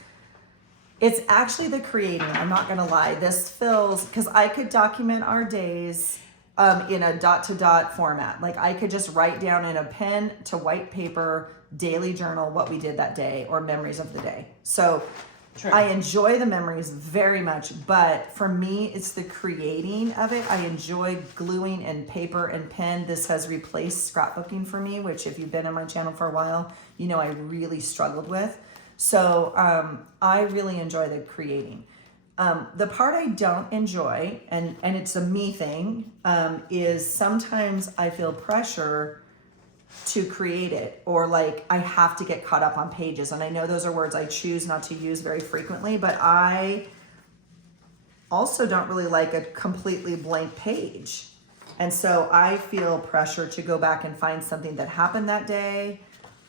it's actually the creating. I'm not going to lie. This feels, because I could document our days in a dot to dot format. Like I could just write down in a pen to white paper, daily journal, what we did that day or memories of the day. So True. I enjoy the memories very much, but for me, it's the creating of it. I enjoy gluing and paper and pen. This has replaced scrapbooking for me, which if you've been on my channel for a while, you know I really struggled with. So I really enjoy the creating. The part I don't enjoy, and it's a me thing, is sometimes I feel pressure to create it, or like I have to get caught up on pages. And I know those are words I choose not to use very frequently, but I also don't really like a completely blank page. And so I feel pressure to go back and find something that happened that day,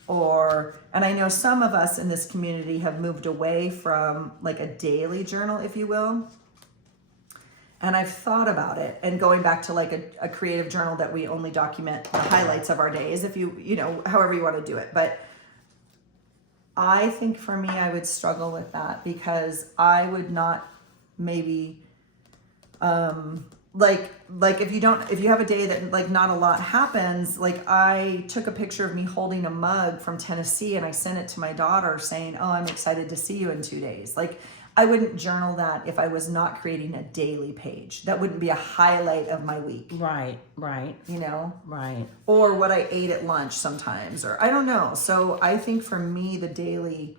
and I know some of us in this community have moved away from like a daily journal, if you will. And I've thought about it and going back to like a creative journal that we only document the highlights of our days, if you know, however you want to do it. But I think for me, I would struggle with that because I would not maybe, like if you have a day that like not a lot happens, like I took a picture of me holding a mug from Tennessee and I sent it to my daughter saying, oh, I'm excited to see you in 2 days. Like I wouldn't journal that if I was not creating a daily page. That wouldn't be a highlight of my week. Right. You know? Right. Or what I ate at lunch sometimes, or I don't know. So I think for me, the daily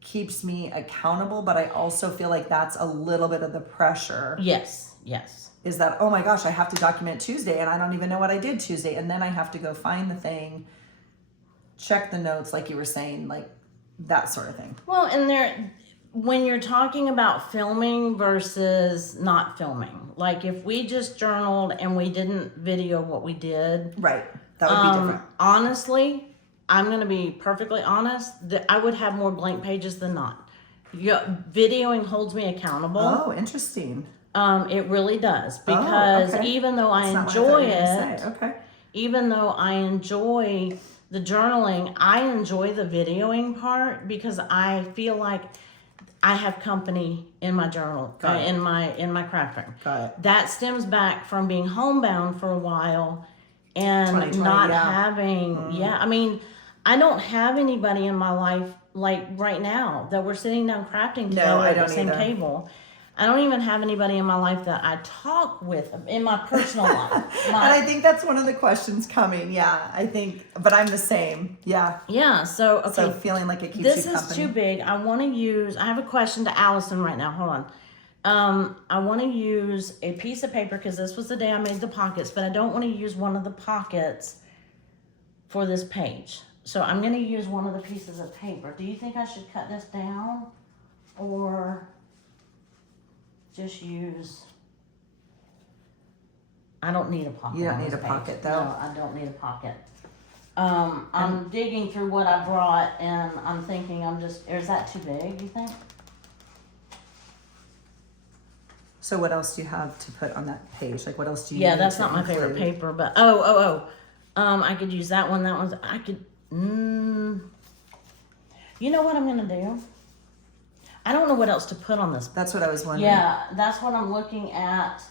keeps me accountable, but I also feel like that's a little bit of the pressure. Yes. Is that, oh my gosh, I have to document Tuesday and I don't even know what I did Tuesday. And then I have to go find the thing, check the notes, like you were saying, like that sort of thing. Well, and when you're talking about filming versus not filming, like if we just journaled and we didn't video what we did. Right. That would be different. Honestly, I'm going to be perfectly honest, that I would have more blank pages than not. Videoing holds me accountable. Oh, interesting. It really does, because even though I enjoy it, even though I enjoy the journaling, I enjoy the videoing part because I feel like I have company in my journal, in my craft room. Got it. That stems back from being homebound for a while and not having, I mean, I don't have anybody in my life like right now that we're sitting down crafting together at the same table. I don't even have anybody in my life that I talk with in my personal life. And I think that's one of the questions coming. Yeah, I think, but I'm the same. Yeah. Yeah. So, okay. So feeling like it keeps this you company. Is too big. I want to use, I have a question to Allison right now. Hold on. I want to use a piece of paper because this was the day I made the pockets, but I don't want to use one of the pockets for this page. So I'm going to use one of the pieces of paper. Do you think I should cut this down or just use, I don't need a pocket. You don't need a pocket though. No, I don't need a pocket. I'm digging through what I brought and I'm thinking is that too big, you think? So what else do you have to put on that page? Like what else do you Yeah, need that's to not my include? favorite paper, but I could use that one. That one's, I could, you know what I'm gonna do? I don't know what else to put on this. That's what I was wondering. Yeah, that's what I'm looking at.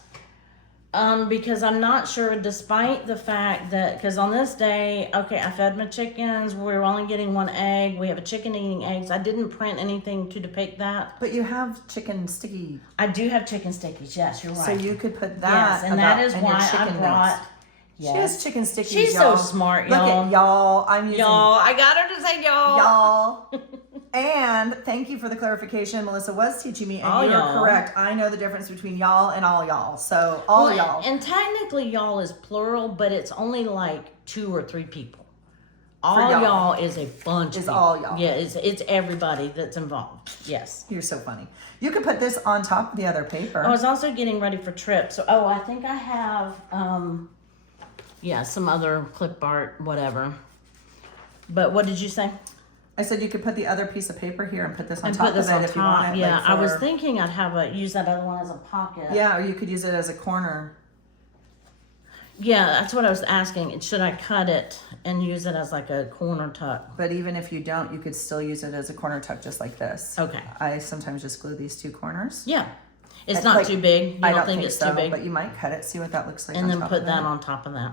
Because I'm not sure, despite the fact that, because on this day, okay, I fed my chickens, we're only getting 1 egg, we have a chicken eating eggs. I didn't print anything to depict that. But you have chicken sticky. I do have chicken stickies, yes, you're right. So you could put that. Yes, and that is in your why I chicken brought. notes. Yes. She has chicken stickies. She's y'all. so smart, Look y'all. at y'all. I'm using Y'all, I got her to say y'all. y'all. And thank you for the clarification. Melissa was teaching me, and All you're y'all. correct. I know the difference between y'all and all y'all. So all Well, y'all. And technically, y'all is plural, but it's only like 2 or 3 people. All y'all. y'all is a bunch. Is of people. all y'all. Yeah, it's everybody that's involved. Yes. You're so funny. You could put this on top of the other paper. I was also getting ready for trip. So, I think I have, some other clip art, whatever. But what did you say? I said you could put the other piece of paper here and put this on And top put this of it on if you want top. it. Yeah, like I was for- thinking I'd use that other one as a pocket. Yeah, or you could use it as a corner. Yeah, that's what I was asking. Should I cut it and use it as like a corner tuck? But even if you don't, you could still use it as a corner tuck just like this. Okay. I sometimes just glue these 2 corners. Yeah. It's I- not like, too big. You I don't think it's so, too big? but you might cut it, see what that looks like And on then top put of that on top of that.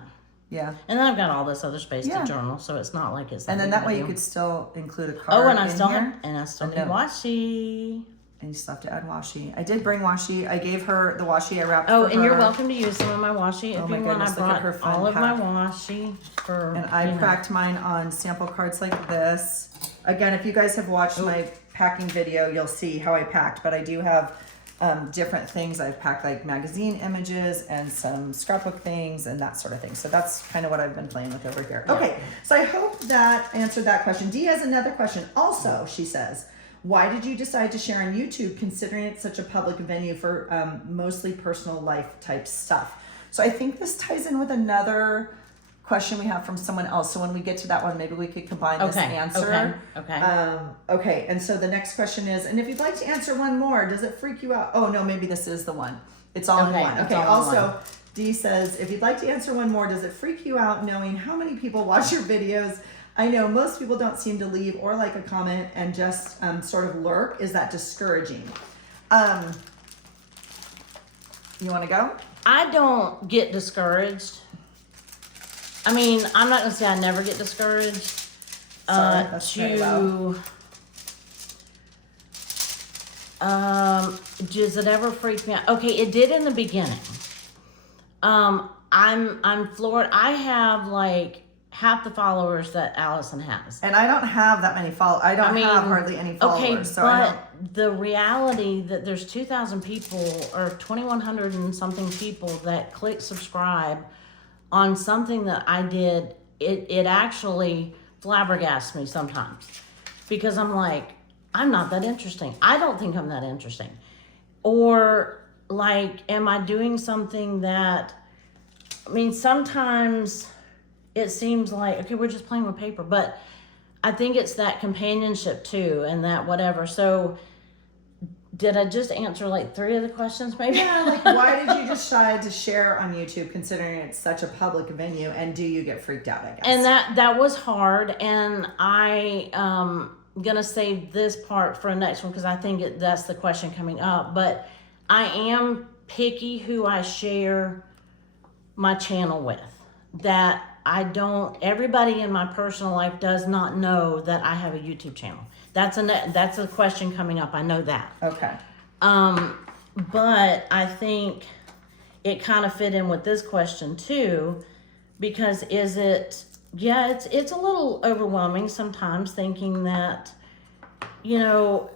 Yeah. And then I've got all this other space Yeah. to journal, so it's not like it's And then big that of a way you deal. could still include a card and I in still here. and I still A need note. washi. And you still have to add washi. I did bring washi. I gave her the washi I wrapped Oh, for and you're her. welcome to use some of my washi Oh if my you want. I goodness, look at brought her fun all of my pack. washi for. And I you know. packed mine on sample cards like this. Again, if you guys have watched my packing video, you'll see how I packed. But I do have different things. I've packed like magazine images and some scrapbook things and that sort of thing. So that's kind of what I've been playing with over here. Okay, so I hope that answered that question. Dee has another question. Also, she says, why did you decide to share on YouTube considering it's such a public venue for mostly personal life type stuff? So I think this ties in with another question we have from someone else. So when we get to that one, maybe we could combine this answer. Okay. And so the next question is, and if you'd like to answer one more, does it freak you out? Oh no, maybe this is the one. It's all in Okay, one. it's Okay. all in Also, Dee says, if you'd like to answer one more, does it freak you out knowing how many people watch your videos? I know most people don't seem to leave or like a comment and just sort of lurk. Is that discouraging? You want to go? I don't get discouraged. I mean, I'm not gonna say I never get discouraged. Sorry, that's very loud. Does it ever freak me out? Okay, it did in the beginning. I'm floored. I have like half the followers that Allison has. And I don't have that many followers. I don't have hardly any followers. Okay, So I don't. but the reality that there's 2,000 people or 2,100 and something people that click subscribe on something that I did, it actually flabbergasts me sometimes because I'm like, I'm not that interesting. I don't think I'm that interesting. Or like, am I doing something that, I mean, sometimes it seems like, okay, we're just playing with paper, but I think it's that companionship too and that whatever. So did I just answer like 3 of the questions maybe? Yeah, like why did you decide to share on YouTube considering it's such a public venue, and do you get freaked out, I guess? And that was hard, and I gonna save this part for a next one because I think that's the question coming up. But I am picky who I share my channel with. That everybody in my personal life does not know that I have a YouTube channel. That's a question coming up. I know that. Okay. But I think it kind of fit in with this question too, because it's a little overwhelming sometimes thinking that, you know,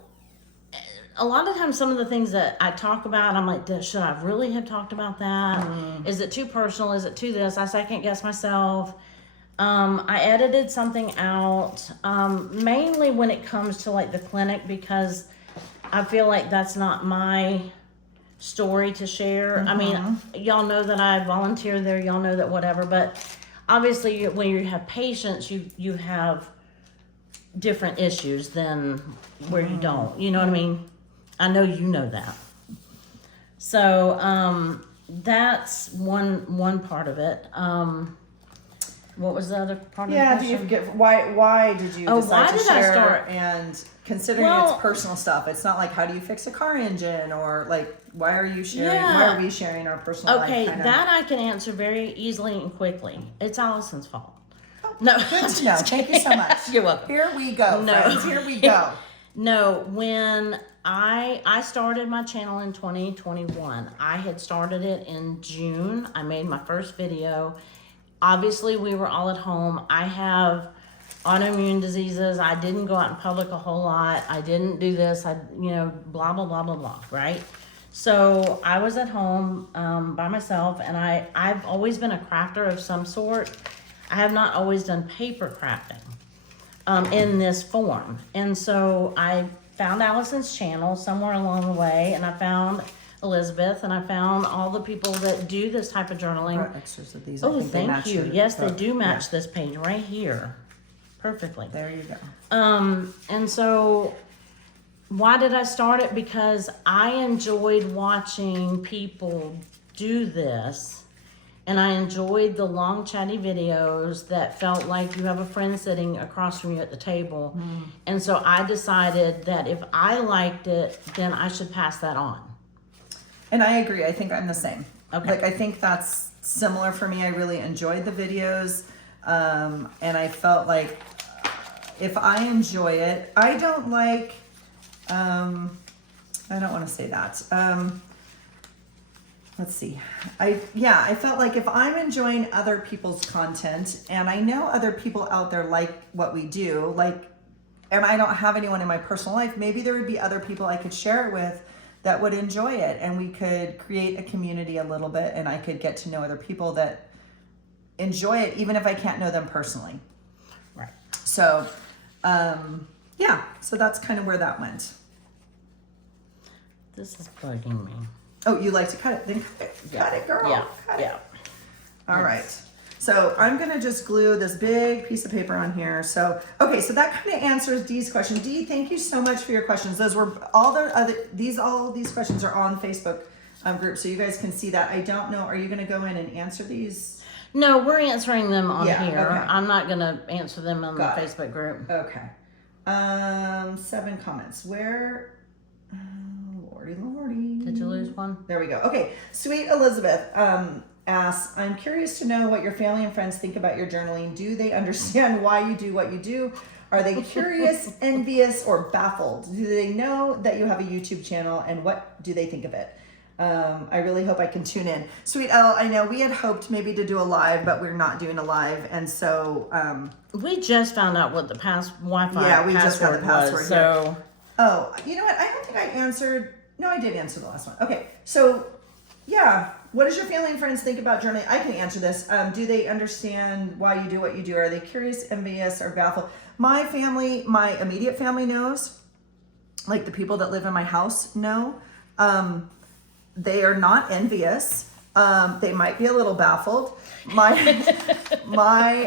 a lot of times some of the things that I talk about, I'm like, should I really have talked about that? Is it too personal? Is it too this? I second guess myself. I edited something out, mainly when it comes to like the clinic, because I feel like that's not my story to share. I mean, y'all know that I volunteer there, y'all know that whatever, but obviously when you have patients, you have different issues than where you don't, you know what I mean? I know you know that. So, that's one part of it. What was the other part of the Yeah, do question? you forget why did you Oh, decide why to did I share? start? And considering Well- it's personal stuff, it's not like how do you fix a car engine or like why are you sharing? Yeah. Why are we sharing our personal Okay, life? that I can answer very easily and quickly. It's Allison's fault. No, Good to know. Thank you so much. You're welcome. Here we go, No. friends. Here we go. No, when I started my channel in 2021, I had started it in June. I made my first video. Obviously, we were all at home. I have autoimmune diseases. I didn't go out in public a whole lot. I didn't do this. Blah, blah, blah, blah, blah, right? So I was at home by myself, and I've always been a crafter of some sort. I have not always done paper crafting in this form. And so I found Allison's channel somewhere along the way, and I found Elizabeth, and I found all the people that do this type of journaling. Brought extras of these. I Oh, think they thank match you. your Yes, they book. do match Yeah. this page right here perfectly. There you go. And so why did I start it? Because I enjoyed watching people do this, and I enjoyed the long chatty videos that felt like you have a friend sitting across from you at the table. And so I decided that if I liked it, then I should pass that on. And I agree. I think I'm the same. Okay. Like, I think that's similar for me. I really enjoyed the videos. And I felt like if I enjoy it, I don't like, I don't want to say that. Let's see. I felt like if I'm enjoying other people's content, and I know other people out there like what we do, and I don't have anyone in my personal life, maybe there would be other people I could share it with that would enjoy it, and we could create a community a little bit, and I could get to know other people that enjoy it, even if I can't know them personally. Right. So, so that's kind of where that went. This is bugging me. Oh, you like to cut it? Then cut it, girl. Yeah, Cut it. yeah. All right. So I'm going to just glue this big piece of paper on here. So, okay, so that kind of answers Dee's question. Dee, thank you so much for your questions. Those were all these questions are on Facebook group, so you guys can see that. I don't know, are you going to go in and answer these? No, we're answering them on Yeah, here. okay. I'm not going to answer them on Got the it. Facebook group. Okay. 7 comments. Where, Lordy. Did you lose one? There we go. Okay, Sweet Elizabeth asks, I'm curious to know what your family and friends think about your journaling. Do they understand why you do what you do? Are they curious, envious, or baffled? Do they know that you have a YouTube channel, and what do they think of it? I really hope I can tune in. Sweet Elle, I know we had hoped maybe to do a live, but we're not doing a live, and so We just found out what the Wi-Fi Yeah, we just got the password was, so oh, you know what? I don't think I answered. No, I did answer the last one. Okay, so yeah, what does your family and friends think about journaling? I can answer this. Do they understand why you do what you do? Are they curious, envious, or baffled? My family, my immediate family knows. Like the people that live in my house know. They are not envious. They might be a little baffled. My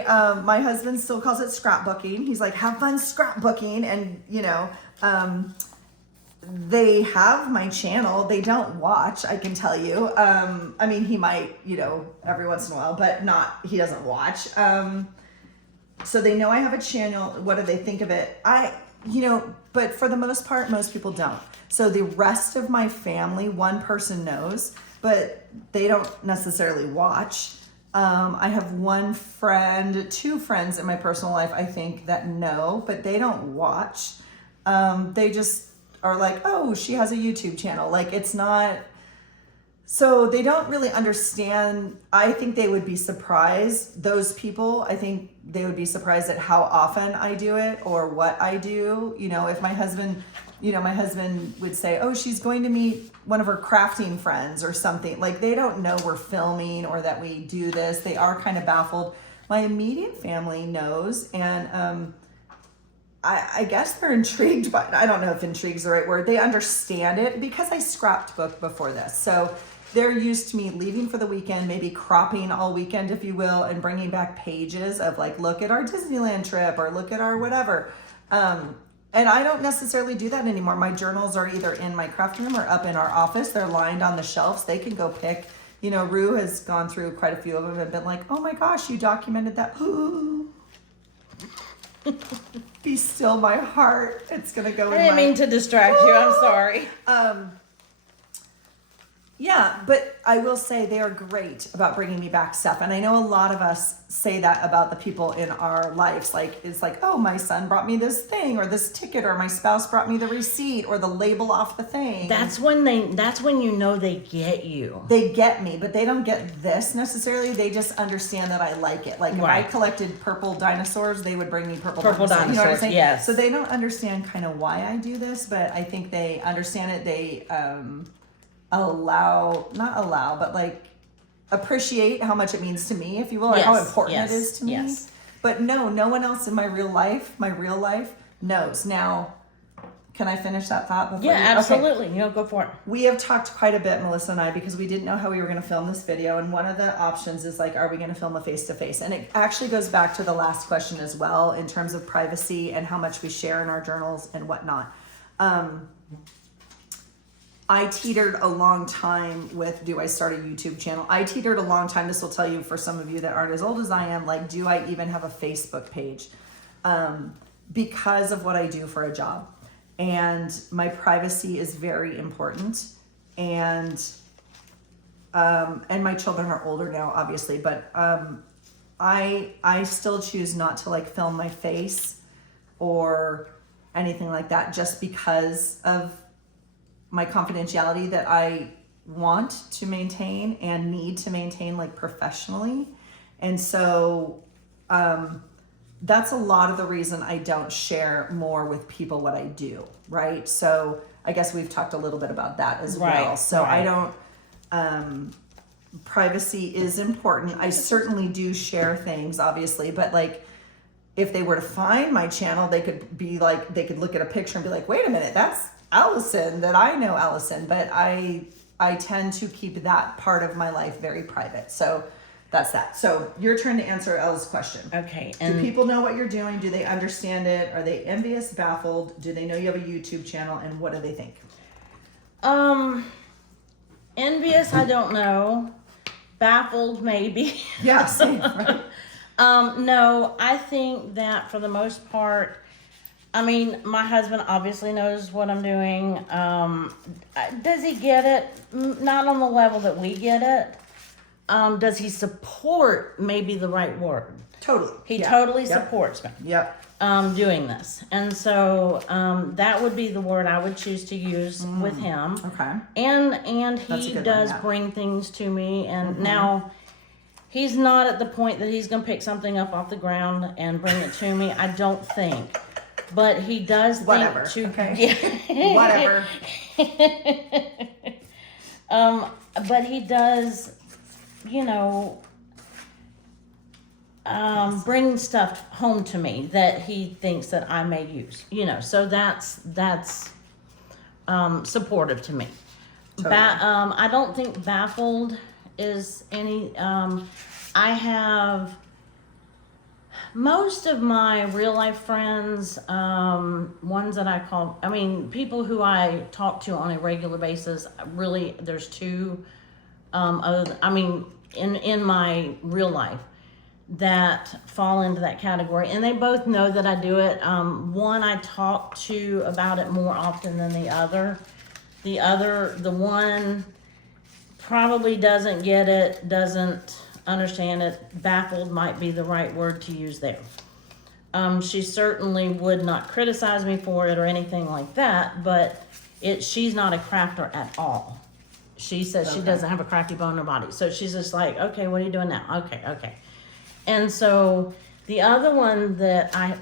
husband still calls it scrapbooking. He's like, have fun scrapbooking, and they have my channel. They don't watch, I can tell you. I mean, he might, every once in a while, but he doesn't watch. So they know I have a channel. What do they think of it? But for the most part, most people don't. So the rest of my family, one person knows, but they don't necessarily watch. I have two friends in my personal life, I think, that know, but they don't watch. They just are like, oh, she has a YouTube channel. Like, it's not, so they don't really understand. I think they would be surprised, those people. I think they would be surprised at how often I do it or what I do. If my husband would say, oh, she's going to meet one of her crafting friends or something. Like, they don't know we're filming or that we do this. They are kind of baffled. My immediate family knows, and I guess they're intrigued, but I don't know if intrigued is the right word. They understand it because I scrapped book before this. So they're used to me leaving for the weekend, maybe cropping all weekend, if you will, and bringing back pages of like, look at our Disneyland trip or look at our whatever. And I don't necessarily do that anymore. My journals are either in my craft room or up in our office. They're lined on the shelves. They can go pick. Rue has gone through quite a few of them and been like, oh my gosh, you documented that. Be still my heart. It's going to go I didn't mean to distract you. I'm sorry. Yeah, but I will say they are great about bringing me back stuff. And I know a lot of us say that about the people in our lives. Like, it's like, oh, my son brought me this thing or this ticket, or my spouse brought me the receipt or the label off the thing. That's when you know they get you. They get me, but they don't get this necessarily. They just understand that I like it. Like, if I Right. collected purple dinosaurs, they would bring me purple Purple dinosaurs. You know what I'm dinosaurs, saying? yes. So they don't understand kind of why I do this, but I think they understand it. They but like appreciate how much it means to me, if you will, or how Yes, important yes, it is to me. yes. But no one else in my real life knows. Now, can I finish that thought before Yeah, you- okay. absolutely. Go for it. We have talked quite a bit, Melissa and I, because we didn't know how we were going to film this video. And one of the options is like, are we going to film a face-to-face? And it actually goes back to the last question as well, in terms of privacy and how much we share in our journals and whatnot. I teetered a long time with, do I start a YouTube channel? I teetered a long time. This will tell you, for some of you that aren't as old as I am, like, do I even have a Facebook page? Because of what I do for a job. And my privacy is very important. And my children are older now, obviously, but I still choose not to like film my face or anything like that, just because of my confidentiality that I want to maintain and need to maintain, like, professionally. And so that's a lot of the reason I don't share more with people what I do, right? So I guess we've talked a little bit about that as well. Right, So right. I don't, privacy is important. I certainly do share things, obviously, but like, if they were to find my channel, they could be like, they could look at a picture and be like, wait a minute, that's Allison, that I know Allison. But I tend to keep that part of my life very private. So that's that. So your turn to answer Ella's question. Okay. Do people know what you're doing? Do they understand it? Are they envious, baffled? Do they know you have a YouTube channel? And what do they think? Envious, I don't know. Baffled, maybe. Yeah, same, right? No, I think that for the most part, I mean, my husband obviously knows what I'm doing. Does he get it? Not on the level that we get it. Does he support, maybe the right word? Totally. He Yeah. totally Yep. supports me. Yep. Doing this. And so that would be the word I would choose to use with him. Okay. And That's a he good one, does yeah. bring things to me, and now he's not at the point that he's going to pick something up off the ground and bring it to me. I don't think. But he does think Whatever, to okay. yeah. Whatever. But he does, bring stuff home to me that he thinks that I may use. So that's supportive to me. Totally. I don't think baffled is any. I have most of my real life friends, ones that I call, people who I talk to on a regular basis. Really, there's two. In my real life, that fall into that category, and they both know that I do it. One I talk to about it more often than the other. The one probably doesn't get it, doesn't understand it. Baffled might be the right word to use there. She certainly would not criticize me for it or anything like that, but she's not a crafter at all. She says she doesn't have a crafty bone in her body. So she's just like, okay, what are you doing now? Okay. And so the other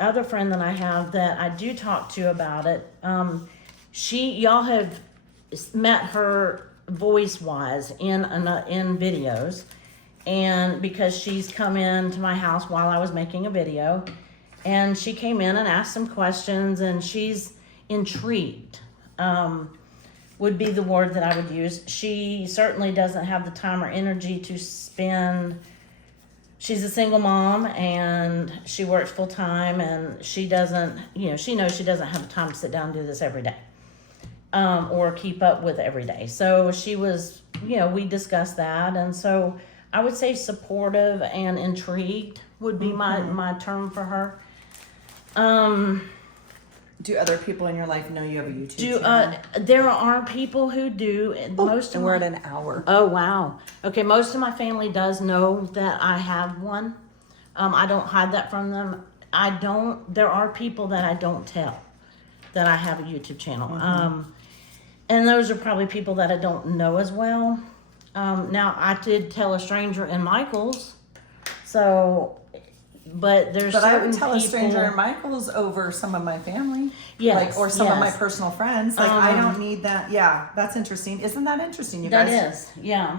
other friend that I have that I do talk to about it, y'all have met her voice-wise in videos, and because she's come into my house while I was making a video, and she came in and asked some questions, and she's intrigued. Would be the word that I would use. She certainly doesn't have the time or energy to spend. She's a single mom and she works full time, and she doesn't, she knows she doesn't have the time to sit down and do this every day, or keep up with every day. So she was, we discussed that. And so I would say supportive and intrigued would be my term for her. Do other people in your life know you have a YouTube Do channel? there are people who do. Most of And we're my, at an hour. oh wow. Okay, most of my family does know that I have one. I don't hide that from them. I don't. There are people that I don't tell that I have a YouTube channel. And those are probably people that I don't know as well. Now I did tell a stranger in Michael's, so. But there's But I certain would tell a stranger people- in Michael's over some of my family. Yes, Like, or some of my yes. personal friends. Like, I don't need that. Yeah, that's interesting. Isn't that interesting, you That guys? is, yeah.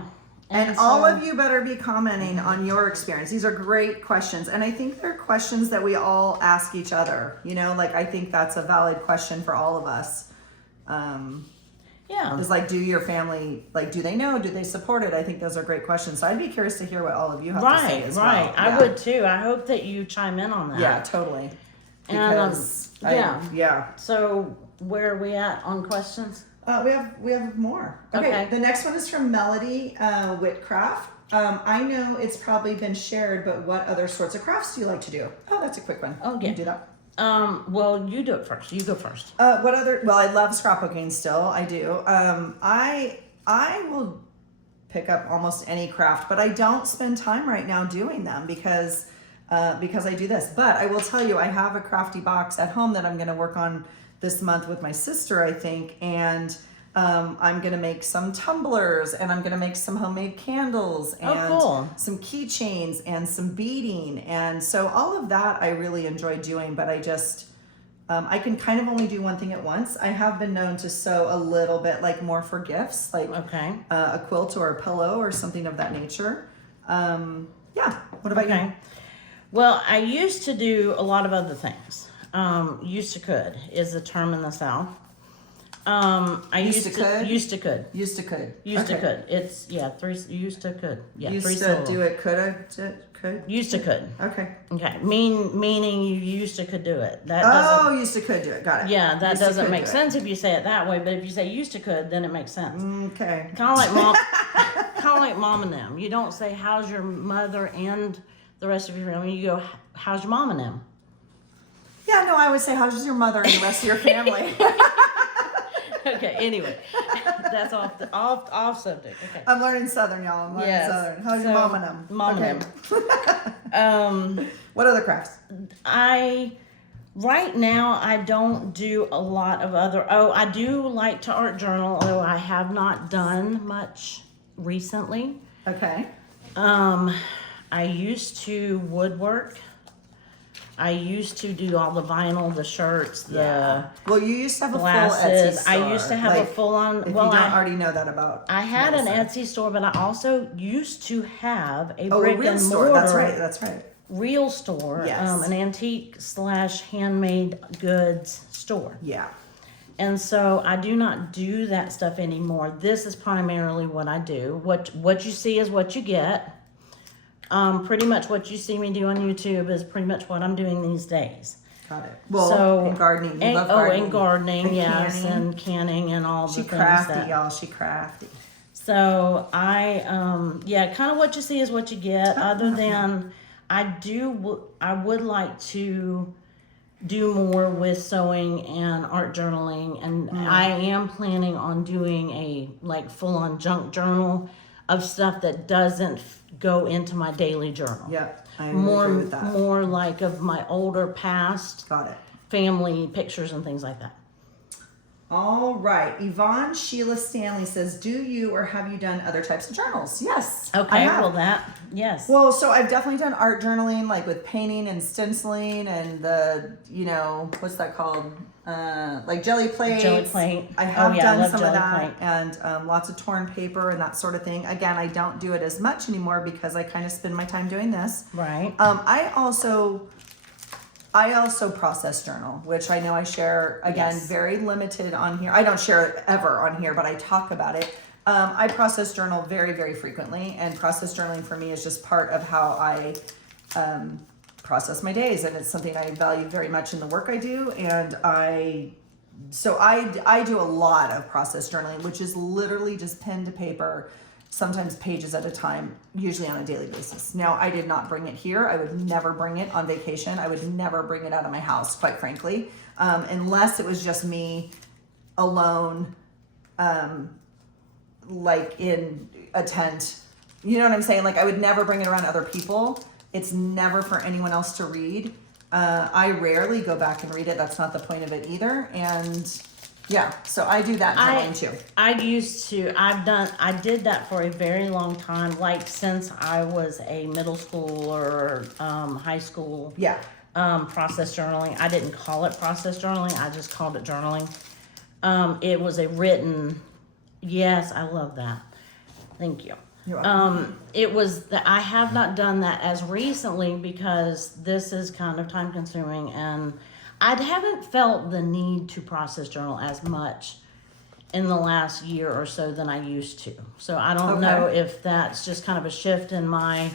And all of you better be commenting on your experience. These are great questions. And I think they're questions that we all ask each other. You know, like, I think that's a valid question for all of us. Yeah. Is like, do your family, like, do they know? Do they support it? I think those are great questions. So I'd be curious to hear what all of you have to say Right, as right. well. I Yeah. would too. I hope that you chime in on that. Yeah, totally. And, Because, yeah. So where are we at on questions? We have more. Okay. The next one is from Melody Whitcraft. I know it's probably been shared, but what other sorts of crafts do you like to do? Oh, that's a quick one. Oh, yeah. You do that. Well, you do it first. You go first. What other? Well, I love scrapbooking still. I do. I will pick up almost any craft, but I don't spend time right now doing them because I do this. But I will tell you, I have a crafty box at home that I'm going to work on this month with my sister, I think, and I'm going to make some tumblers, and I'm going to make some homemade candles, and cool. some keychains, and some beading, and so all of that I really enjoy doing. But I just I can kind of only do one thing at once. I have been known to sew a little bit, like more for gifts, like Okay. a quilt or a pillow or something of that nature. Yeah. What about you? Well, I used to do a lot of other things. Used to could is the term in the South. I Used to could? Used to could. Used to could. Used to Okay. could. It's used to could. Yeah, Used three to syllables. do it. Coulda. Could. Used to could. Okay. Okay. Meaning you used to could do it. That doesn't. Oh, used to could do it. Got it. Yeah, that Used to doesn't could make do it. sense if you say it that way. But if you say used to could, then it makes sense. Okay. Kind of like mom. Kind of like mom and them. You don't say how's your mother and the rest of your family. You go how's your mom and them. Yeah. No, I would say, how's your mother and the rest of your family? Okay. Anyway, that's off subject. Okay. I'm learning Southern, y'all. I'm learning Yes. Southern. How's your So, mom and them? mom and Okay. What other crafts? Right now I don't do a lot of other. Oh, I do like to art journal, although I have not done much recently. Okay. I used to woodwork. I used to do all the vinyl, the shirts, the Well, you used to have a full Etsy glasses. store. I used to have a Like, full on. If Well, you don't I already know that about. I had an Melissa. Etsy store, but I also used to have a Oh, brick a real and store. mortar. That's right. That's right. Real store. Yes. An antique / handmade goods store. Yeah. And so I do not do that stuff anymore. This is primarily what I do. What you see is what you get. Pretty much what you see me do on YouTube is pretty much what I'm doing these days. Got it. Well, So- and gardening. You And, love gardening. and gardening, And yes, canning. and canning and all the She things crafty, that. y'all. She crafty. So I, kind of what you see is what you get. Other than I would like to do more with sewing and art journaling, and I am planning on doing a like full on junk journal of stuff that doesn't go into my daily journal. Yep. I More, agree with that. more like of my older past Got it. family pictures and things like that. All right. Yvonne Sheila Stanley says, do you or have you done other types of journals? Yes. I Okay, have. well yes. Well, so I've definitely done art journaling, like with painting and stenciling and the, what's that called? Like jelly plates. Jelly plate. I have Oh, yeah, I done love some of jelly that plate. and lots of torn paper and that sort of thing. Again, I don't do it as much anymore because I kind of spend my time doing this. Right. I also process journal, which I know I share, again, Yes. very limited on here. I don't share it ever on here, but I talk about it. I process journal very, very frequently, and process journaling for me is just part of how I process my days, and it's something I value very much in the work I do. And I do a lot of process journaling, which is literally just pen to paper, sometimes pages at a time, usually on a daily basis. Now, I did not bring it here. I would never bring it on vacation. I would never bring it out of my house, quite frankly, unless it was just me alone, like in a tent. You know what I'm saying? Like, I would never bring it around other people. It's never for anyone else to read. I rarely go back and read it. That's not the point of it either. And yeah, so I do that journaling too. I did that for a very long time, like since I was a middle school or high school. Yeah. Process journaling. I didn't call it process journaling. I just called it journaling. It was a written, yes, I love that. Thank you. You're welcome. It was that I have not done that as recently because this is kind of time consuming and I haven't felt the need to process journal as much in the last year or so than I used to. So I don't know if that's just kind of a shift in my,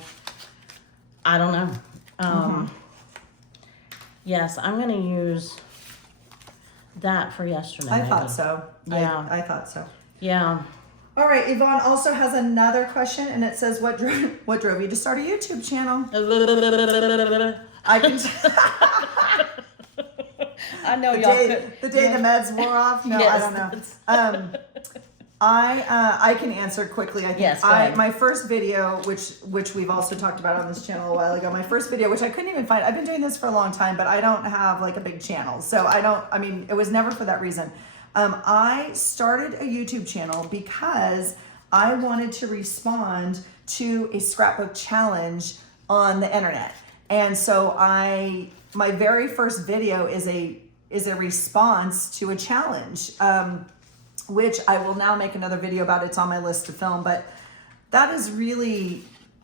I don't know. Yes, I'm going to use that for yesterday. I maybe. thought so. Yeah. I thought so. Yeah. All right, Yvonne also has another question, and it says, "What drove you to start a YouTube channel?" I can. I know the y'all. the day the meds wore off. No, Yes. I don't know. I can answer quickly. I think Yes, go ahead. my first video, which we've also talked about on this channel a while ago. My first video, which I couldn't even find. I've been doing this for a long time, but I don't have like a big channel, so I don't. I mean, it was never for that reason. I started a YouTube channel because I wanted to respond to a scrapbook challenge on the internet. And so my very first video is a response to a challenge, which I will now make another video about. It's on my list to film, but that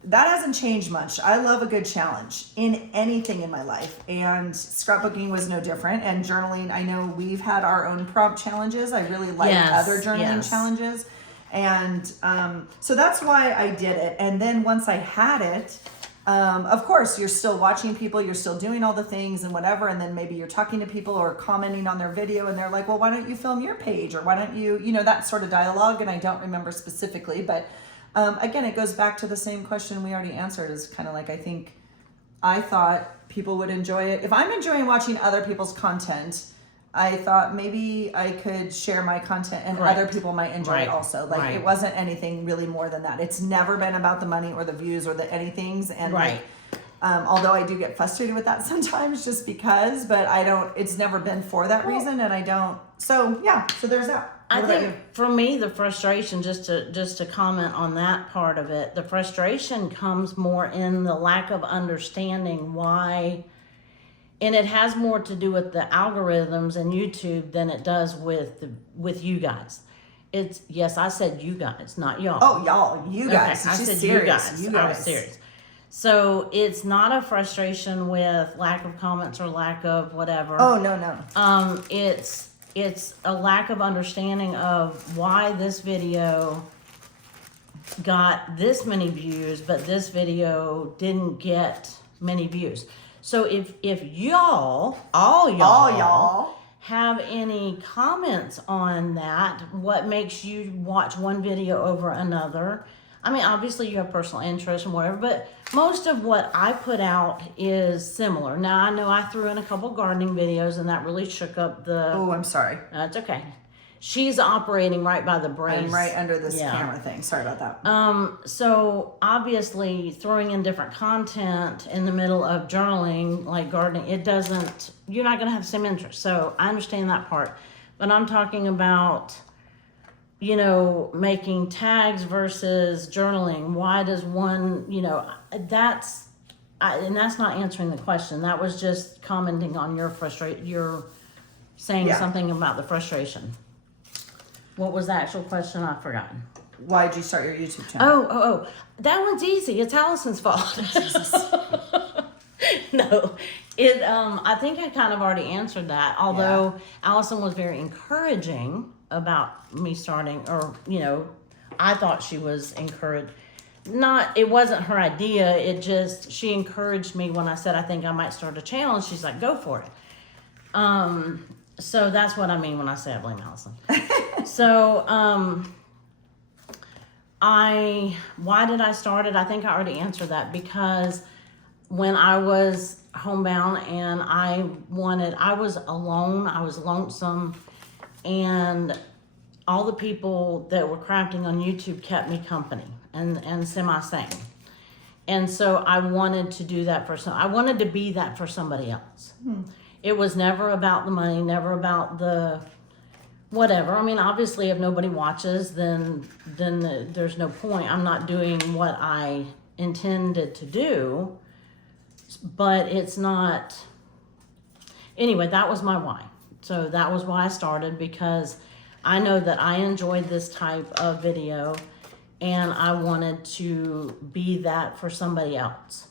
hasn't changed much. I love a good challenge in anything in my life, and scrapbooking was no different. And journaling, I know we've had our own prompt challenges. I really like other journaling challenges. And so that's why I did it. And then once I had it, of course, you're still watching people, you're still doing all the things and whatever. And then maybe you're talking to people or commenting on their video and they're like, well, why don't you film your page? Or why don't you, that sort of dialogue. And I don't remember specifically, but again, it goes back to the same question we already answered. Is kind of like, I thought people would enjoy it. If I'm enjoying watching other people's content, I thought maybe I could share my content and other people might enjoy it also. Like it wasn't anything really more than that. It's never been about the money or the views or the anythings. And although I do get frustrated with that sometimes just because, but it's never been for that reason. And I don't, so yeah, so there's that. I think for me, the frustration, just to comment on that part of it, the frustration comes more in the lack of understanding why, and it has more to do with the algorithms and YouTube than it does with you guys. It's, yes, I said you guys, not y'all. Oh, y'all, you guys. Okay, I said serious. you guys. I was serious. So it's not a frustration with lack of comments or lack of whatever. Oh, no. It's a lack of understanding of why this video got this many views, but this video didn't get many views. So if y'all, all y'all have any comments on that, what makes you watch one video over another? I mean, obviously you have personal interest and whatever, but most of what I put out is similar. Now, I know I threw in a couple gardening videos and that really shook up the... Oh, I'm sorry. That's okay. She's operating right by the brace. I'm right under this camera thing. Sorry about that. So obviously throwing in different content in the middle of journaling, like gardening, you're not going to have the same interest. So I understand that part, but I'm talking about, making tags versus journaling. Why does one, and that's not answering the question. That was just commenting on your frustration. You're saying something about the frustration. What was the actual question? I've forgotten. Why did you start your YouTube channel? Oh, that one's easy. It's Allison's fault. No, I think I kind of already answered that. Although Allison was very encouraging about me starting, or I thought she was encouraged. It wasn't her idea. She encouraged me when I said I think I might start a channel, and she's like, go for it. So that's what I mean when I say I blame Allison. So, Why did I start it? I think I already answered that, because when I was homebound and I was alone, I was lonesome, and all the people that were crafting on YouTube kept me company and semi-sane. And so I wanted to do that I wanted to be that for somebody else. It was never about the money, never about the whatever. I mean, obviously, if nobody watches, then there's no point. I'm not doing what I intended to do, but it's not. Anyway, that was my why. So that was why I started, because I know that I enjoyed this type of video, and I wanted to be that for somebody else.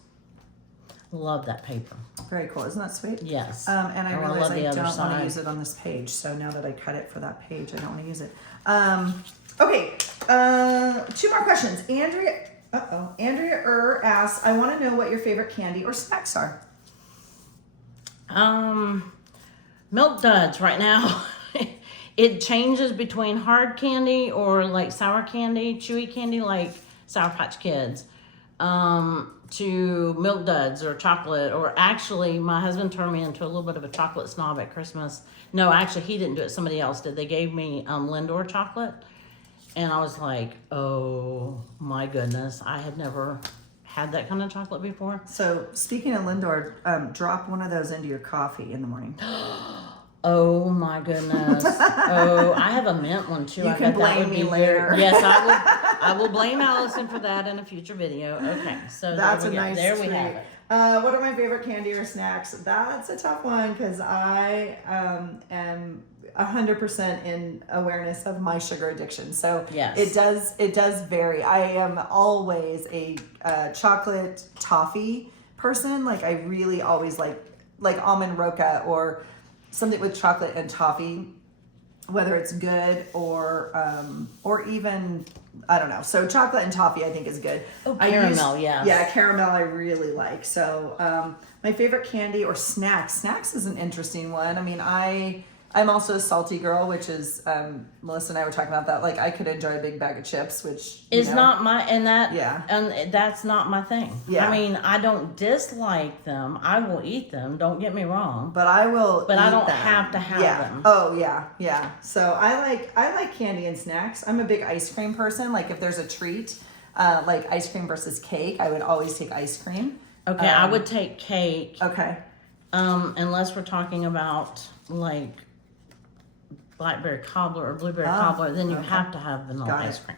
Love that paper. Very cool. Isn't that sweet? Yes. And I wanna realize love the I other don't want side. to use it on this page. So now that I cut it for that page, I don't want to use it. Okay. 2 more questions. Andrea asks, I want to know what your favorite candy or snacks are. Milk Duds right now. It changes between hard candy or like sour candy, chewy candy like Sour Patch Kids, to Milk Duds or chocolate. Or actually, my husband turned me into a little bit of a chocolate snob at Christmas. No, actually, he didn't do it. Somebody else did. They gave me Lindor chocolate, and I was like, oh my goodness, I had never had that kind of chocolate before. So speaking of Lindor, drop one of those into your coffee in the morning. Oh my goodness. Oh, I have a mint one too. You I can bet that blame would me be later. Very, yes, I will blame Allison for that in a future video. Okay, so That's there a we go. nice There treat. we have it. What are my favorite candy or snacks? That's a tough one, because I am 100% in awareness of my sugar addiction. So Yes. it does vary. I am always a chocolate toffee person. Like I really always like almond roca or something with chocolate and toffee, whether it's good or even, I don't know. So chocolate and toffee I think is good. Oh, I caramel, yes. Yeah, caramel I really like. So my favorite candy or snacks. Snacks is an interesting one. I mean, I'm also a salty girl, which is Melissa and I were talking about that. Like I could enjoy a big bag of chips, which It's not my Yeah. and that's not my thing. Yeah. I mean, I don't dislike them. I will eat them. Don't get me wrong. But I will. But I eat don't them. have to have yeah. them. Oh yeah. So I like candy and snacks. I'm a big ice cream person. Like if there's a treat, like ice cream versus cake, I would always take ice cream. Okay, I would take cake. Okay. Unless we're talking about like blackberry cobbler or blueberry cobbler, then you okay. have to have vanilla Got it. ice cream.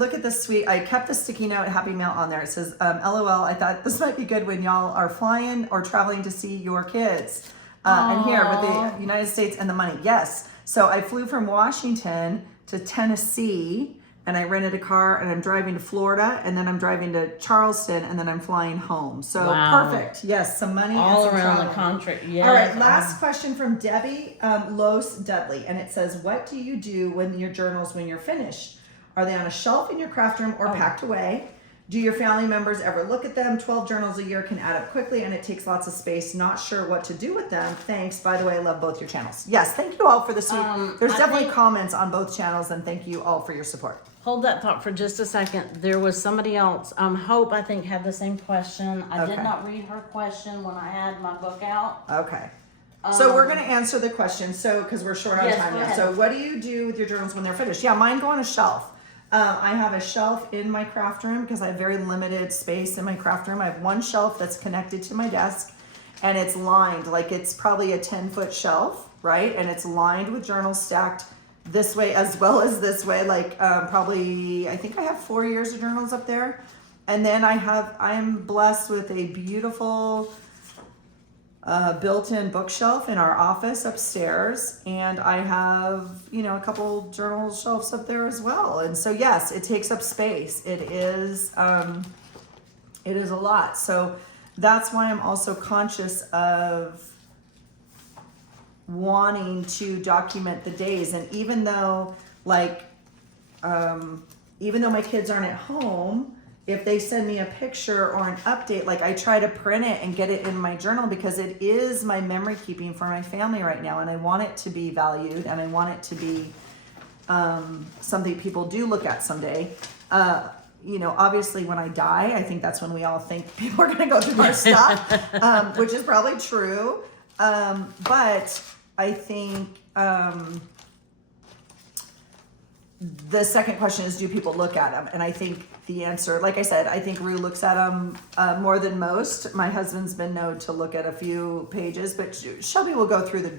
Look at this sweet. I kept the sticky note Happy Mail on there. It says, LOL, I thought this might be good when y'all are flying or traveling to see your kids. And here with the United States and the money. Yes. So I flew from Washington to Tennessee and I rented a car and I'm driving to Florida and then I'm driving to Charleston and then I'm flying home. So Wow. perfect. Yes. Some money. All and some around travel. the country. Yes. All right, last question from Debbie Los Dudley, and it says, "What do you do when your journals when you're finished? Are they on a shelf in your craft room or packed away? Do your family members ever look at them? 12 journals a year can add up quickly, and it takes lots of space. Not sure what to do with them. Thanks. By the way, I love both your channels. Yes, thank you all for the sweet. There's I definitely think- comments on both channels, and thank you all for your support. Hold that thought for just a second. There was somebody else. Hope, I think, had the same question. I did Okay. not read her question when I had my book out. Okay. So we're going to answer the question. So, because we're short on Yes, time go now. ahead. So, what do you do with your journals when they're finished? Yeah, mine go on a shelf. I have a shelf in my craft room because I have very limited space in my craft room. I have one shelf that's connected to my desk, and it's lined like it's probably a 10-foot shelf, right? And it's lined with journals stacked this way as well as this way. Like probably, I think I have 4 years of journals up there. And then I'm blessed with a beautiful built-in bookshelf in our office upstairs, and I have a couple journal shelves up there as well. And so yes, it takes up space. It is a lot. So that's why I'm also conscious of wanting to document the days. And even though my kids aren't at home, if they send me a picture or an update, like I try to print it and get it in my journal because it is my memory keeping for my family right now. And I want it to be valued and I want it to be something people do look at someday. You know, obviously when I die, I think that's when we all think people are going to go through our stuff, which is probably true. But I think the second question is, do people look at them? And I think the answer, like I said, I think Rue looks at them more than most. My husband's been known to look at a few pages, but Shelby will go through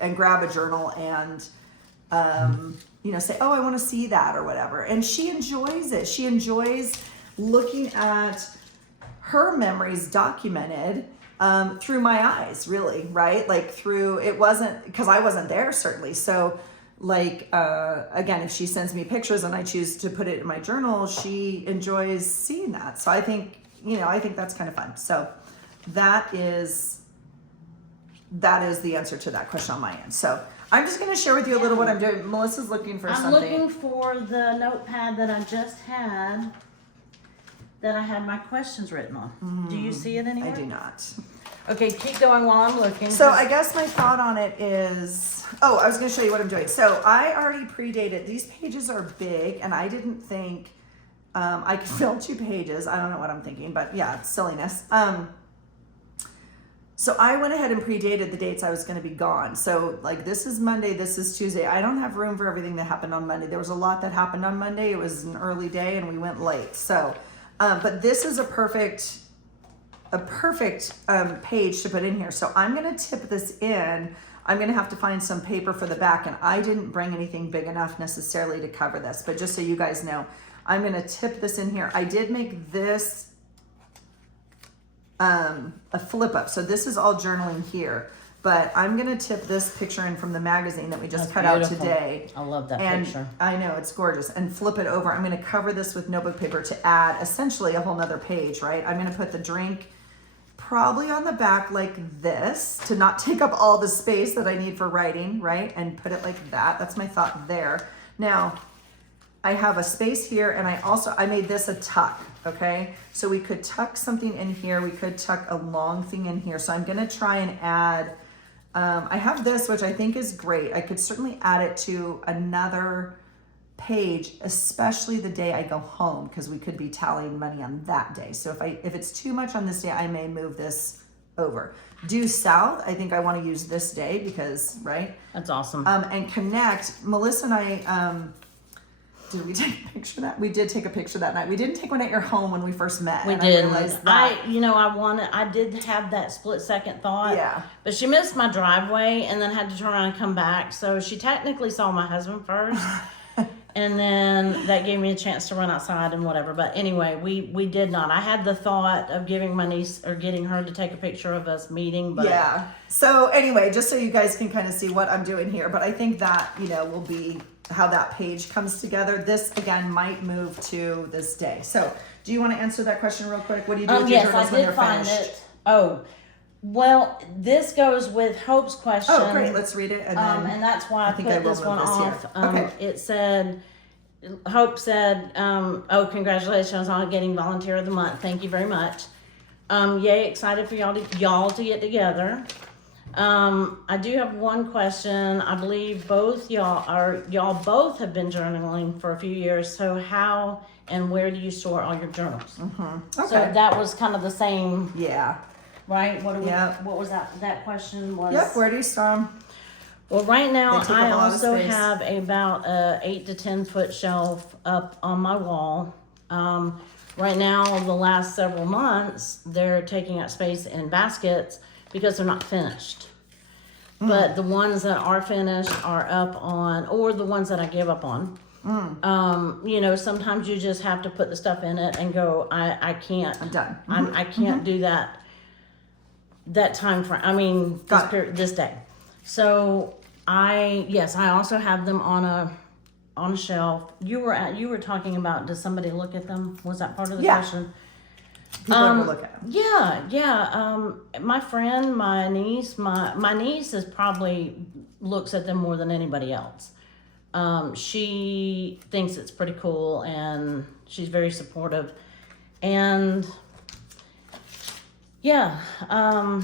and grab a journal and you know, say, oh, I want to see that or whatever. And she enjoys it. She enjoys looking at her memories documented through my eyes, really, right? Like through, it wasn't, because I wasn't there, certainly. So like, again, if she sends me pictures and I choose to put it in my journal, she enjoys seeing that. So I think, you know, I think that's kind of fun. So that is the answer to that question on my end. So I'm just going to share with you a little what I'm doing. Melissa's looking for I'm something. looking for the notepad that I just had, that I had my questions written on. Do you see it anywhere? I do not. Okay, keep going while I'm looking. So I guess my thought on it is, oh, I was going to show you what I'm doing. So I already predated. These pages are big, and I didn't think I could fill 2 pages. I don't know what I'm thinking, but yeah, it's silliness. So I went ahead and predated the dates I was going to be gone. So like this is Monday, this is Tuesday. I don't have room for everything that happened on Monday. There was a lot that happened on Monday. It was an early day and we went late. So, but this is a perfect page to put in here. So I'm going to tip this in. I'm going to have to find some paper for the back, and I didn't bring anything big enough necessarily to cover this, but just so you guys know, I'm going to tip this in here. I did make this a flip up. So this is all journaling here, but I'm going to tip this picture in from the magazine that we just cut out today. I love that And picture. I know, it's gorgeous. And flip it over. I'm going to cover this with notebook paper to add essentially a whole nother page, right? I'm going to put the drink probably on the back like this to not take up all the space that I need for writing, right? And put it like that. That's my thought there. Now, I have a space here, and I made this a tuck, okay? So we could tuck something in here. We could tuck a long thing in here. So I'm gonna try and add, I have this, which I think is great. I could certainly add it to another page, especially the day I go home, because we could be tallying money on that day. So if it's too much on this day, I may move this over. Due south, I think I want to use this day because, right? That's awesome. And connect. Melissa and I, did we take a picture of that? We did take a picture that night. We didn't take one at your home when we first met. We and did. I realized that. I did have that split second thought. Yeah. But she missed my driveway and then had to turn around and come back. So she technically saw my husband first. And then that gave me a chance to run outside and whatever. But anyway, we did not. I had the thought of giving my niece or getting her to take a picture of us meeting. But yeah. So anyway, just so you guys can kind of see what I'm doing here. But I think that, will be how that page comes together. This, again, might move to this day. So do you want to answer that question real quick? What do you do with your journals when they're finished? Yes, I did find it. Oh, well, this goes with Hope's question. Oh, great. Let's read it. And then and that's why I think put I will this one move this here. off. Okay. It said, Hope said, congratulations on getting Volunteer of the Month. Thank you very much. Yay, excited for y'all to get together. I do have one question. I believe y'all both have been journaling for a few years. So how and where do you store all your journals? Okay. So that was kind of the same, Yeah. right? Yep. What was that question was? Yep. Where do you store them? Well, right now They take I up a lot of also space. have about a 8 to 10 foot shelf up on my wall. Right now, the last several months, they're taking up space in baskets because they're not finished. But the ones that are finished are up on, or the ones that I give up on. Sometimes you just have to put the stuff in it and go, I can't. I'm done. I can't do that time frame. I mean, this day. So I also have them on a shelf. You were talking about, does somebody look at them? Was that part of the question? People ever look at them. Yeah. My friend, my niece is probably looks at them more than anybody else. She thinks it's pretty cool and she's very supportive. And my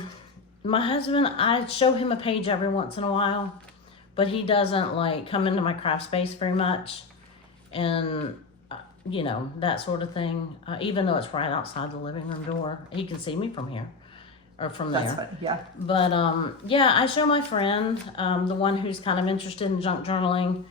husband, I show him a page every once in a while, but he doesn't like come into my craft space very much, and you know, that sort of thing. Even though it's right outside the living room door, he can see me from here or from there. That's fun. Yeah. But yeah, I show my friend, the one who's kind of interested in junk journaling,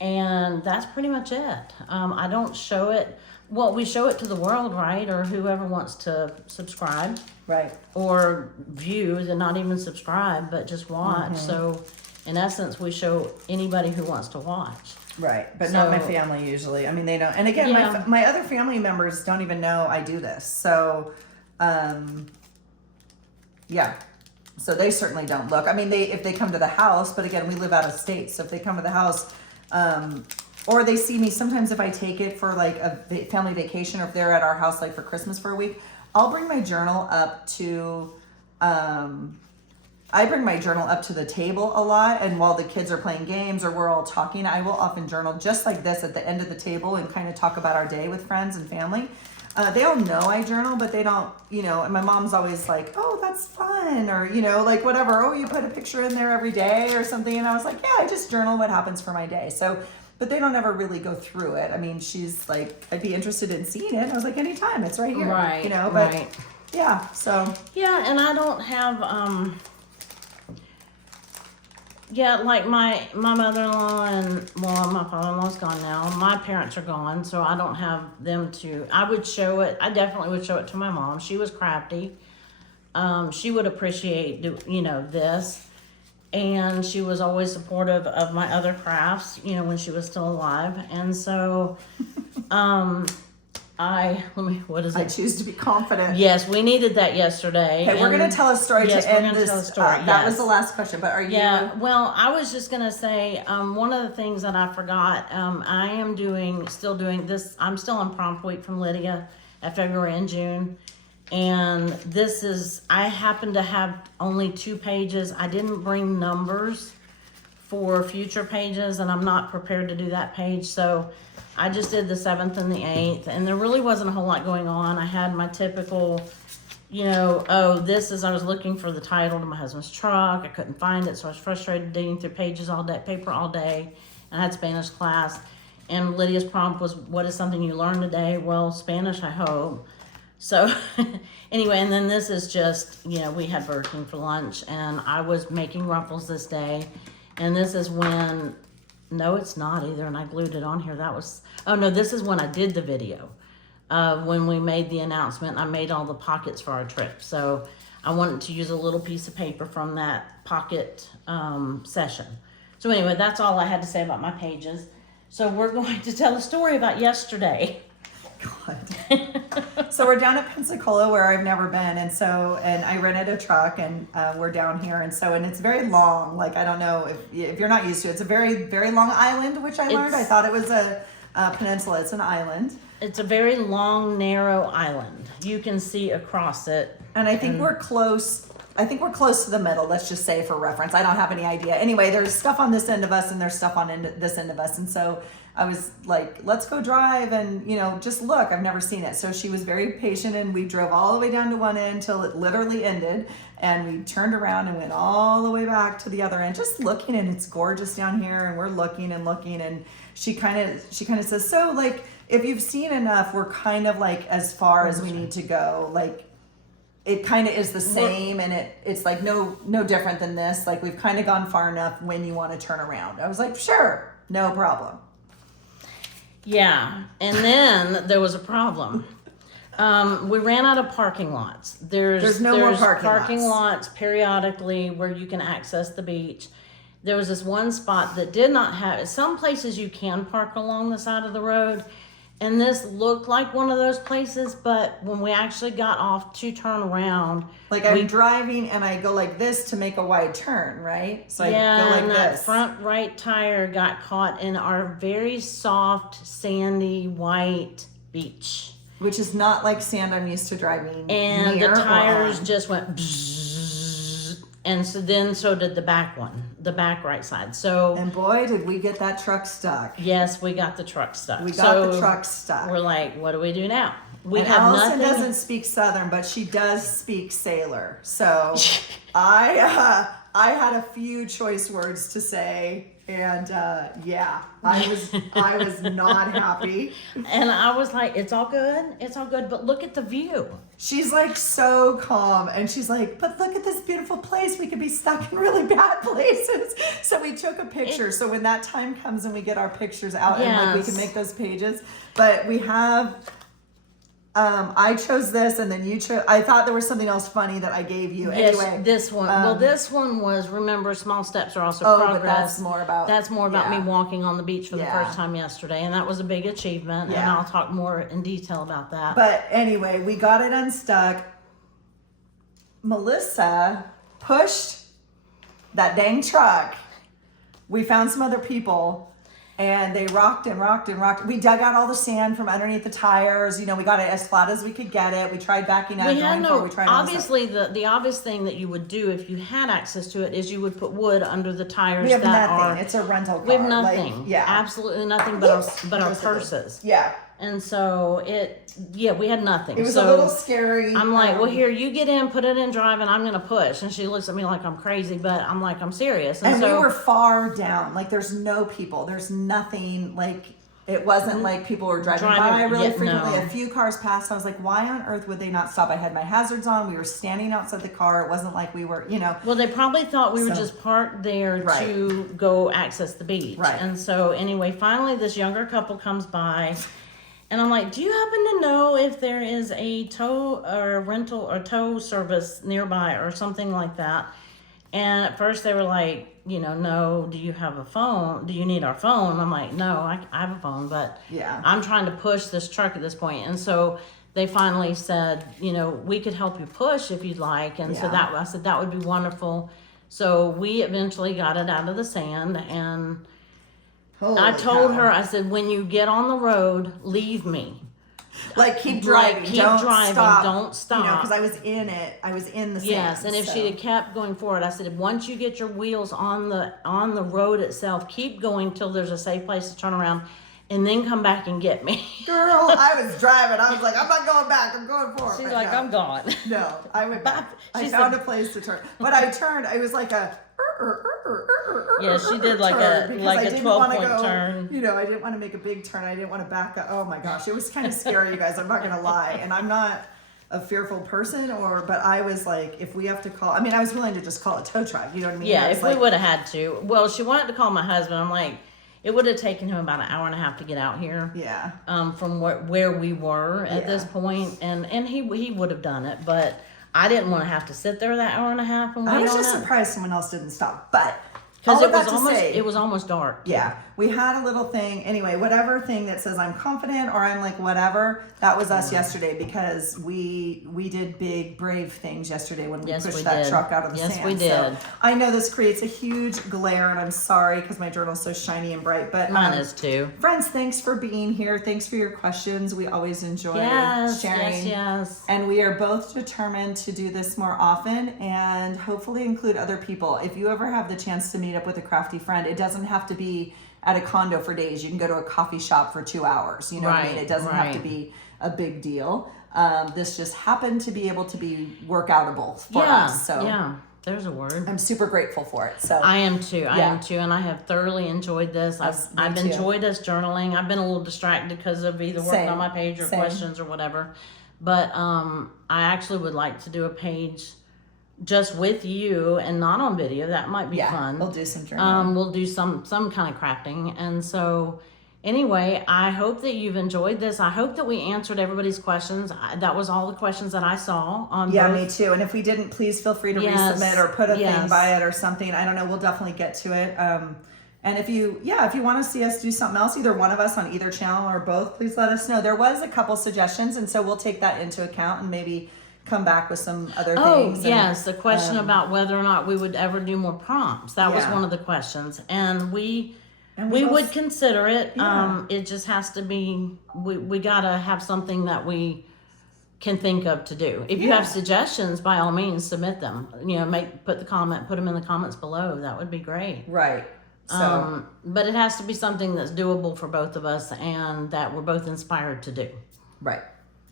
and that's pretty much it. I don't show it. Well, we show it to the world, right? Or whoever wants to subscribe Right. or view, and not even subscribe, but just watch. So, in essence, we show anybody who wants to watch. Right, but not my So- family usually. I mean, they don't. And again, Yeah. my other family members don't even know I do this. So, yeah. So they certainly don't look. I mean, if they come to the house, but again, we live out of state. So if they come to the house, or they see me sometimes if I take it for like a family vacation, or if they're at our house like for Christmas for a week, I'll bring my journal up to. I bring my journal up to the table a lot, and while the kids are playing games or we're all talking, I will often journal just like this at the end of the table and kind of talk about our day with friends and family. They all know I journal, but they don't, you know, and my mom's always like, oh, that's fun, or, you know, like whatever, oh, you put a picture in there every day or something, and I was like, yeah, I just journal what happens for my day. So, but they don't ever really go through it. I mean, she's like, I'd be interested in seeing it. I was like, anytime, it's right here, Right. you know, but right. yeah, so. Yeah, and I don't have yeah, like my mother-in-law and, well, my father-in-law's gone now. My parents are gone, so I don't have them to. I would show it. I definitely would show it to my mom. She was crafty. She would appreciate, you know, this, and she was always supportive of my other crafts, you know, when she was still alive. And so, what is I it? choose to be confident. Yes, we needed that yesterday. Okay, we're and- gonna tell a story yes, to we're end gonna this. tell a story, That was yes. the last question, but are you? Yeah, well, I was just gonna say, one of the things that I forgot, I am still doing this, I'm still on prompt week from Lydia at February and June. And I happen to have only 2 pages. I didn't bring numbers for future pages, and I'm not prepared to do that page. So I just did the 7th and the 8th, and there really wasn't a whole lot going on. I had my typical, you know, I was looking for the title to my husband's truck. I couldn't find it, so I was frustrated digging through pages all day, paper all day, and I had Spanish class. And Lydia's prompt was, what is something you learned today? Well, Spanish, I hope. So anyway, and then this is just, you know, we had Burger King for lunch, and I was making ruffles this day. And this is when, no, it's not either, and I glued it on here. This is when I did the video. When we made the announcement, I made all the pockets for our trip. So I wanted to use a little piece of paper from that pocket session. So anyway, that's all I had to say about my pages. So we're going to tell a story about yesterday. God. So we're down at Pensacola where I've never been, and I rented a truck, and we're down here, and it's very long. Like, I don't know if you're not used to it. It's a very, very long island, which I learned. I thought it was a peninsula. It's an island. It's a very long, narrow island. You can see across it. And I think we're close. I think we're close to the middle, let's just say for reference. I don't have any idea. Anyway, there's stuff on this end of us and there's stuff on this end of us. And so I was like, let's go drive and, you know, just look. I've never seen it. So she was very patient, and we drove all the way down to one end till it literally ended. And we turned around and went all the way back to the other end, just looking, and it's gorgeous down here. And we're looking and looking. And she kind of says, so like, if you've seen enough, we're kind of like as far as we need to go. Like, it kind of is the same, and it's like no different than this. Like, we've kind of gone far enough when you want to turn around. I was like, sure, no problem. Yeah, and then there was a problem. We ran out of parking lots. There's no more parking lots periodically where you can access the beach. There was this one spot that did not have. Some places you can park along the side of the road, and this looked like one of those places. But when we actually got off to turn around, like I'm driving and I go like this to make a wide turn, right? So I go like and this. that front right tire got caught in our very soft, sandy, white beach. Which is not like sand I'm used to driving And near the tires or on. just went bzzz, and so did the back right side. So And boy, did we get that truck stuck. yes, we got the truck stuck. We got the truck stuck. We're like, what do we do now? We and have Allison nothing. doesn't speak Southern, but she does speak sailor. So I had a few choice words to say, and yeah, I was not happy. And I was like, it's all good. It's all good. But look at the view. She's like so calm, and she's like, but look at this beautiful place. We could be stuck in really bad places. So we took a picture. So when that time comes and we get our pictures out, and like we can make those pages. But we have, I chose this, and then you chose. I thought there was something else funny that I gave you. Yes, Anyway, this one. Well, this one was, remember, small steps are also oh, progress. but that's more about me walking on the beach for the Yeah. first time yesterday, and that was a big achievement. And Yeah. I'll talk more in detail about that. But anyway, we got it unstuck. Melissa pushed that dang truck. We found some other people, and they rocked and rocked and rocked. We dug out all the sand from underneath the tires. You know, we got it as flat as we could get it. We tried backing out. We had no, we tried all this stuff. obviously, the obvious thing that you would do if you had access to it is you would put wood under the tires We have that nothing. are. It's a rental car. We have nothing. Like, yeah. Absolutely nothing but our purses. Yeah. And so we had nothing. It was so a little scary. I'm like, well, here, you get in, put it in drive, and I'm going to push. And she looks at me like I'm crazy, but I'm like, I'm serious. And so we were far down. Like, there's no people. There's nothing. Like, it wasn't like people were driving by really frequently. no. A few cars passed. I was like, why on earth would they not stop? I had my hazards on. We were standing outside the car. It wasn't like we were, you know. Well, they probably thought we were So- just parked there Right. to go access the beach. Right. And so, anyway, finally, this younger couple comes by. And I'm like, do you happen to know if there is a tow or rental or tow service nearby or something like that? And at first they were like, no, do you have a phone? Do you need our phone? I'm like, no, I have a phone, but Yeah. I'm trying to push this truck at this point. And so they finally said, we could help you push if you'd like. And so Yeah. I said, that would be wonderful. So we eventually got it out of the sand, and I Holy told cow. her, I said, when you get on the road, leave me. Like, keep driving. keep don't driving, stop. don't You know, stop. because I was in it. I was in the sand. Yes, and if so. she'd have kept going forward, I said, once you get your wheels on the road itself, keep going till there's a safe place to turn around, and then come back and get me. Girl, I was driving. I was like, I'm not going back. I'm going forward. She's But like, no. I'm gone. No, I went back. I She found said- a place to turn. But I turned. I was like a. Yeah, she did like turn a because like I a didn't 12 wanna point go, turn. You know, I didn't want to make a big turn. I didn't want to back up. Oh my gosh, it was kind of scary, you guys. I'm not gonna lie, and I'm not a fearful person, but I was like, if we have to call, I mean, I was willing to just call a tow truck. You know what I mean? Yeah, I was if like, we would have had to. Well, she wanted to call my husband. I'm like, it would have taken him about an hour and a half to get out here. Yeah. From where we were at this point, and he would have done it, but I didn't want to have to sit there that hour and a half and wait I was on just it. surprised someone else didn't stop, but. Because all it of that was to almost say- it was almost dark. Yeah, we had a little thing. Anyway, whatever thing that says I'm confident or I'm like whatever, that was us yesterday because we did big brave things yesterday when we Yes, pushed we that did. truck out of the Yes, sand. we did. So I know this creates a huge glare, and I'm sorry because my journal's so shiny and bright. But Mine is too. friends, thanks for being here. Thanks for your questions. We always enjoy Yes, sharing. yes. And we are both determined to do this more often and hopefully include other people. If you ever have the chance to meet up with a crafty friend, it doesn't have to be at a condo for days. You can go to a coffee shop for 2 hours. You know what I mean? Right, It doesn't have to right. be a big deal. This just happened to be able to be workoutable for Yeah, us. So yeah. There's a word. I'm super grateful for it. So I am too. I Yeah. am too, and I have thoroughly enjoyed this. Us- me I've too. enjoyed us journaling. I've been a little distracted because of either working Same, on my page or same. questions or whatever. But I actually would like to do a page just with you and not on video. That might be yeah, fun. we'll do some journaling. We'll do some kind of crafting. And so anyway, I hope that you've enjoyed this. I hope that we answered everybody's questions. That was all the questions that I saw on Yeah, both. me too. And if we didn't, please feel free to Yes, resubmit or put a thing yes. by it or something. I don't know. We'll definitely get to it. And if you want to see us do something else, either one of us on either channel or both, please let us know. There was a couple suggestions, and so we'll take that into account and maybe come back with some other Oh, things. and, yes, the question about whether or not we would ever do more prompts. That was Yeah. one of the questions. And we we would both- consider it. Yeah. It just has to be, we got to have something that we can think of to do. If you Yeah. have suggestions, by all means, submit them. Put them in the comments below. That would be great. Right. So But it has to be something that's doable for both of us and that we're both inspired to do. right.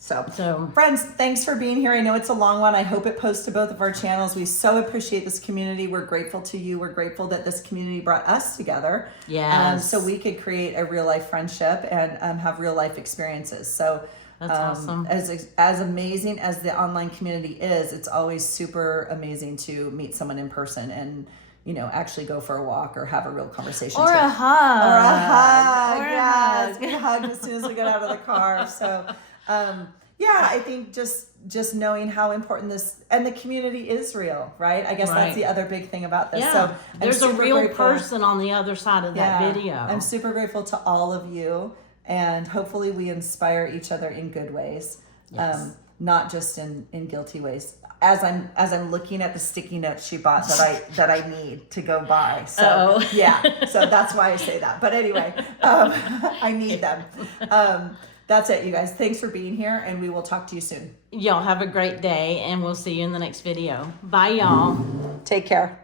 So, friends, thanks for being here. I know it's a long one. I hope it posts to both of our channels. We so appreciate this community. We're grateful to you. We're grateful that this community brought us together. Yes. So we could create a real life friendship and have real life experiences. So That's awesome. As amazing as the online community is, it's always super amazing to meet someone in person and, you know, actually go for a walk or have a real conversation. Or too. a hug. Or a hug. Or a Yes. hug. We hug as soon as we get out of the car. So, yeah, I think just knowing how important this and the community is real, right? I guess Right. that's the other big thing about this. Yeah. So I'm There's a super real grateful. person on the other side of that video. I'm super grateful to all of you, and hopefully we inspire each other in good ways, Yes. not just in guilty ways. As I'm looking at the sticky notes she bought that I need to go buy. So Uh-oh. yeah, so that's why I say that. But anyway, I need them. That's it, you guys. Thanks for being here, and we will talk to you soon. Y'all have a great day, and we'll see you in the next video. Bye, y'all. Take care.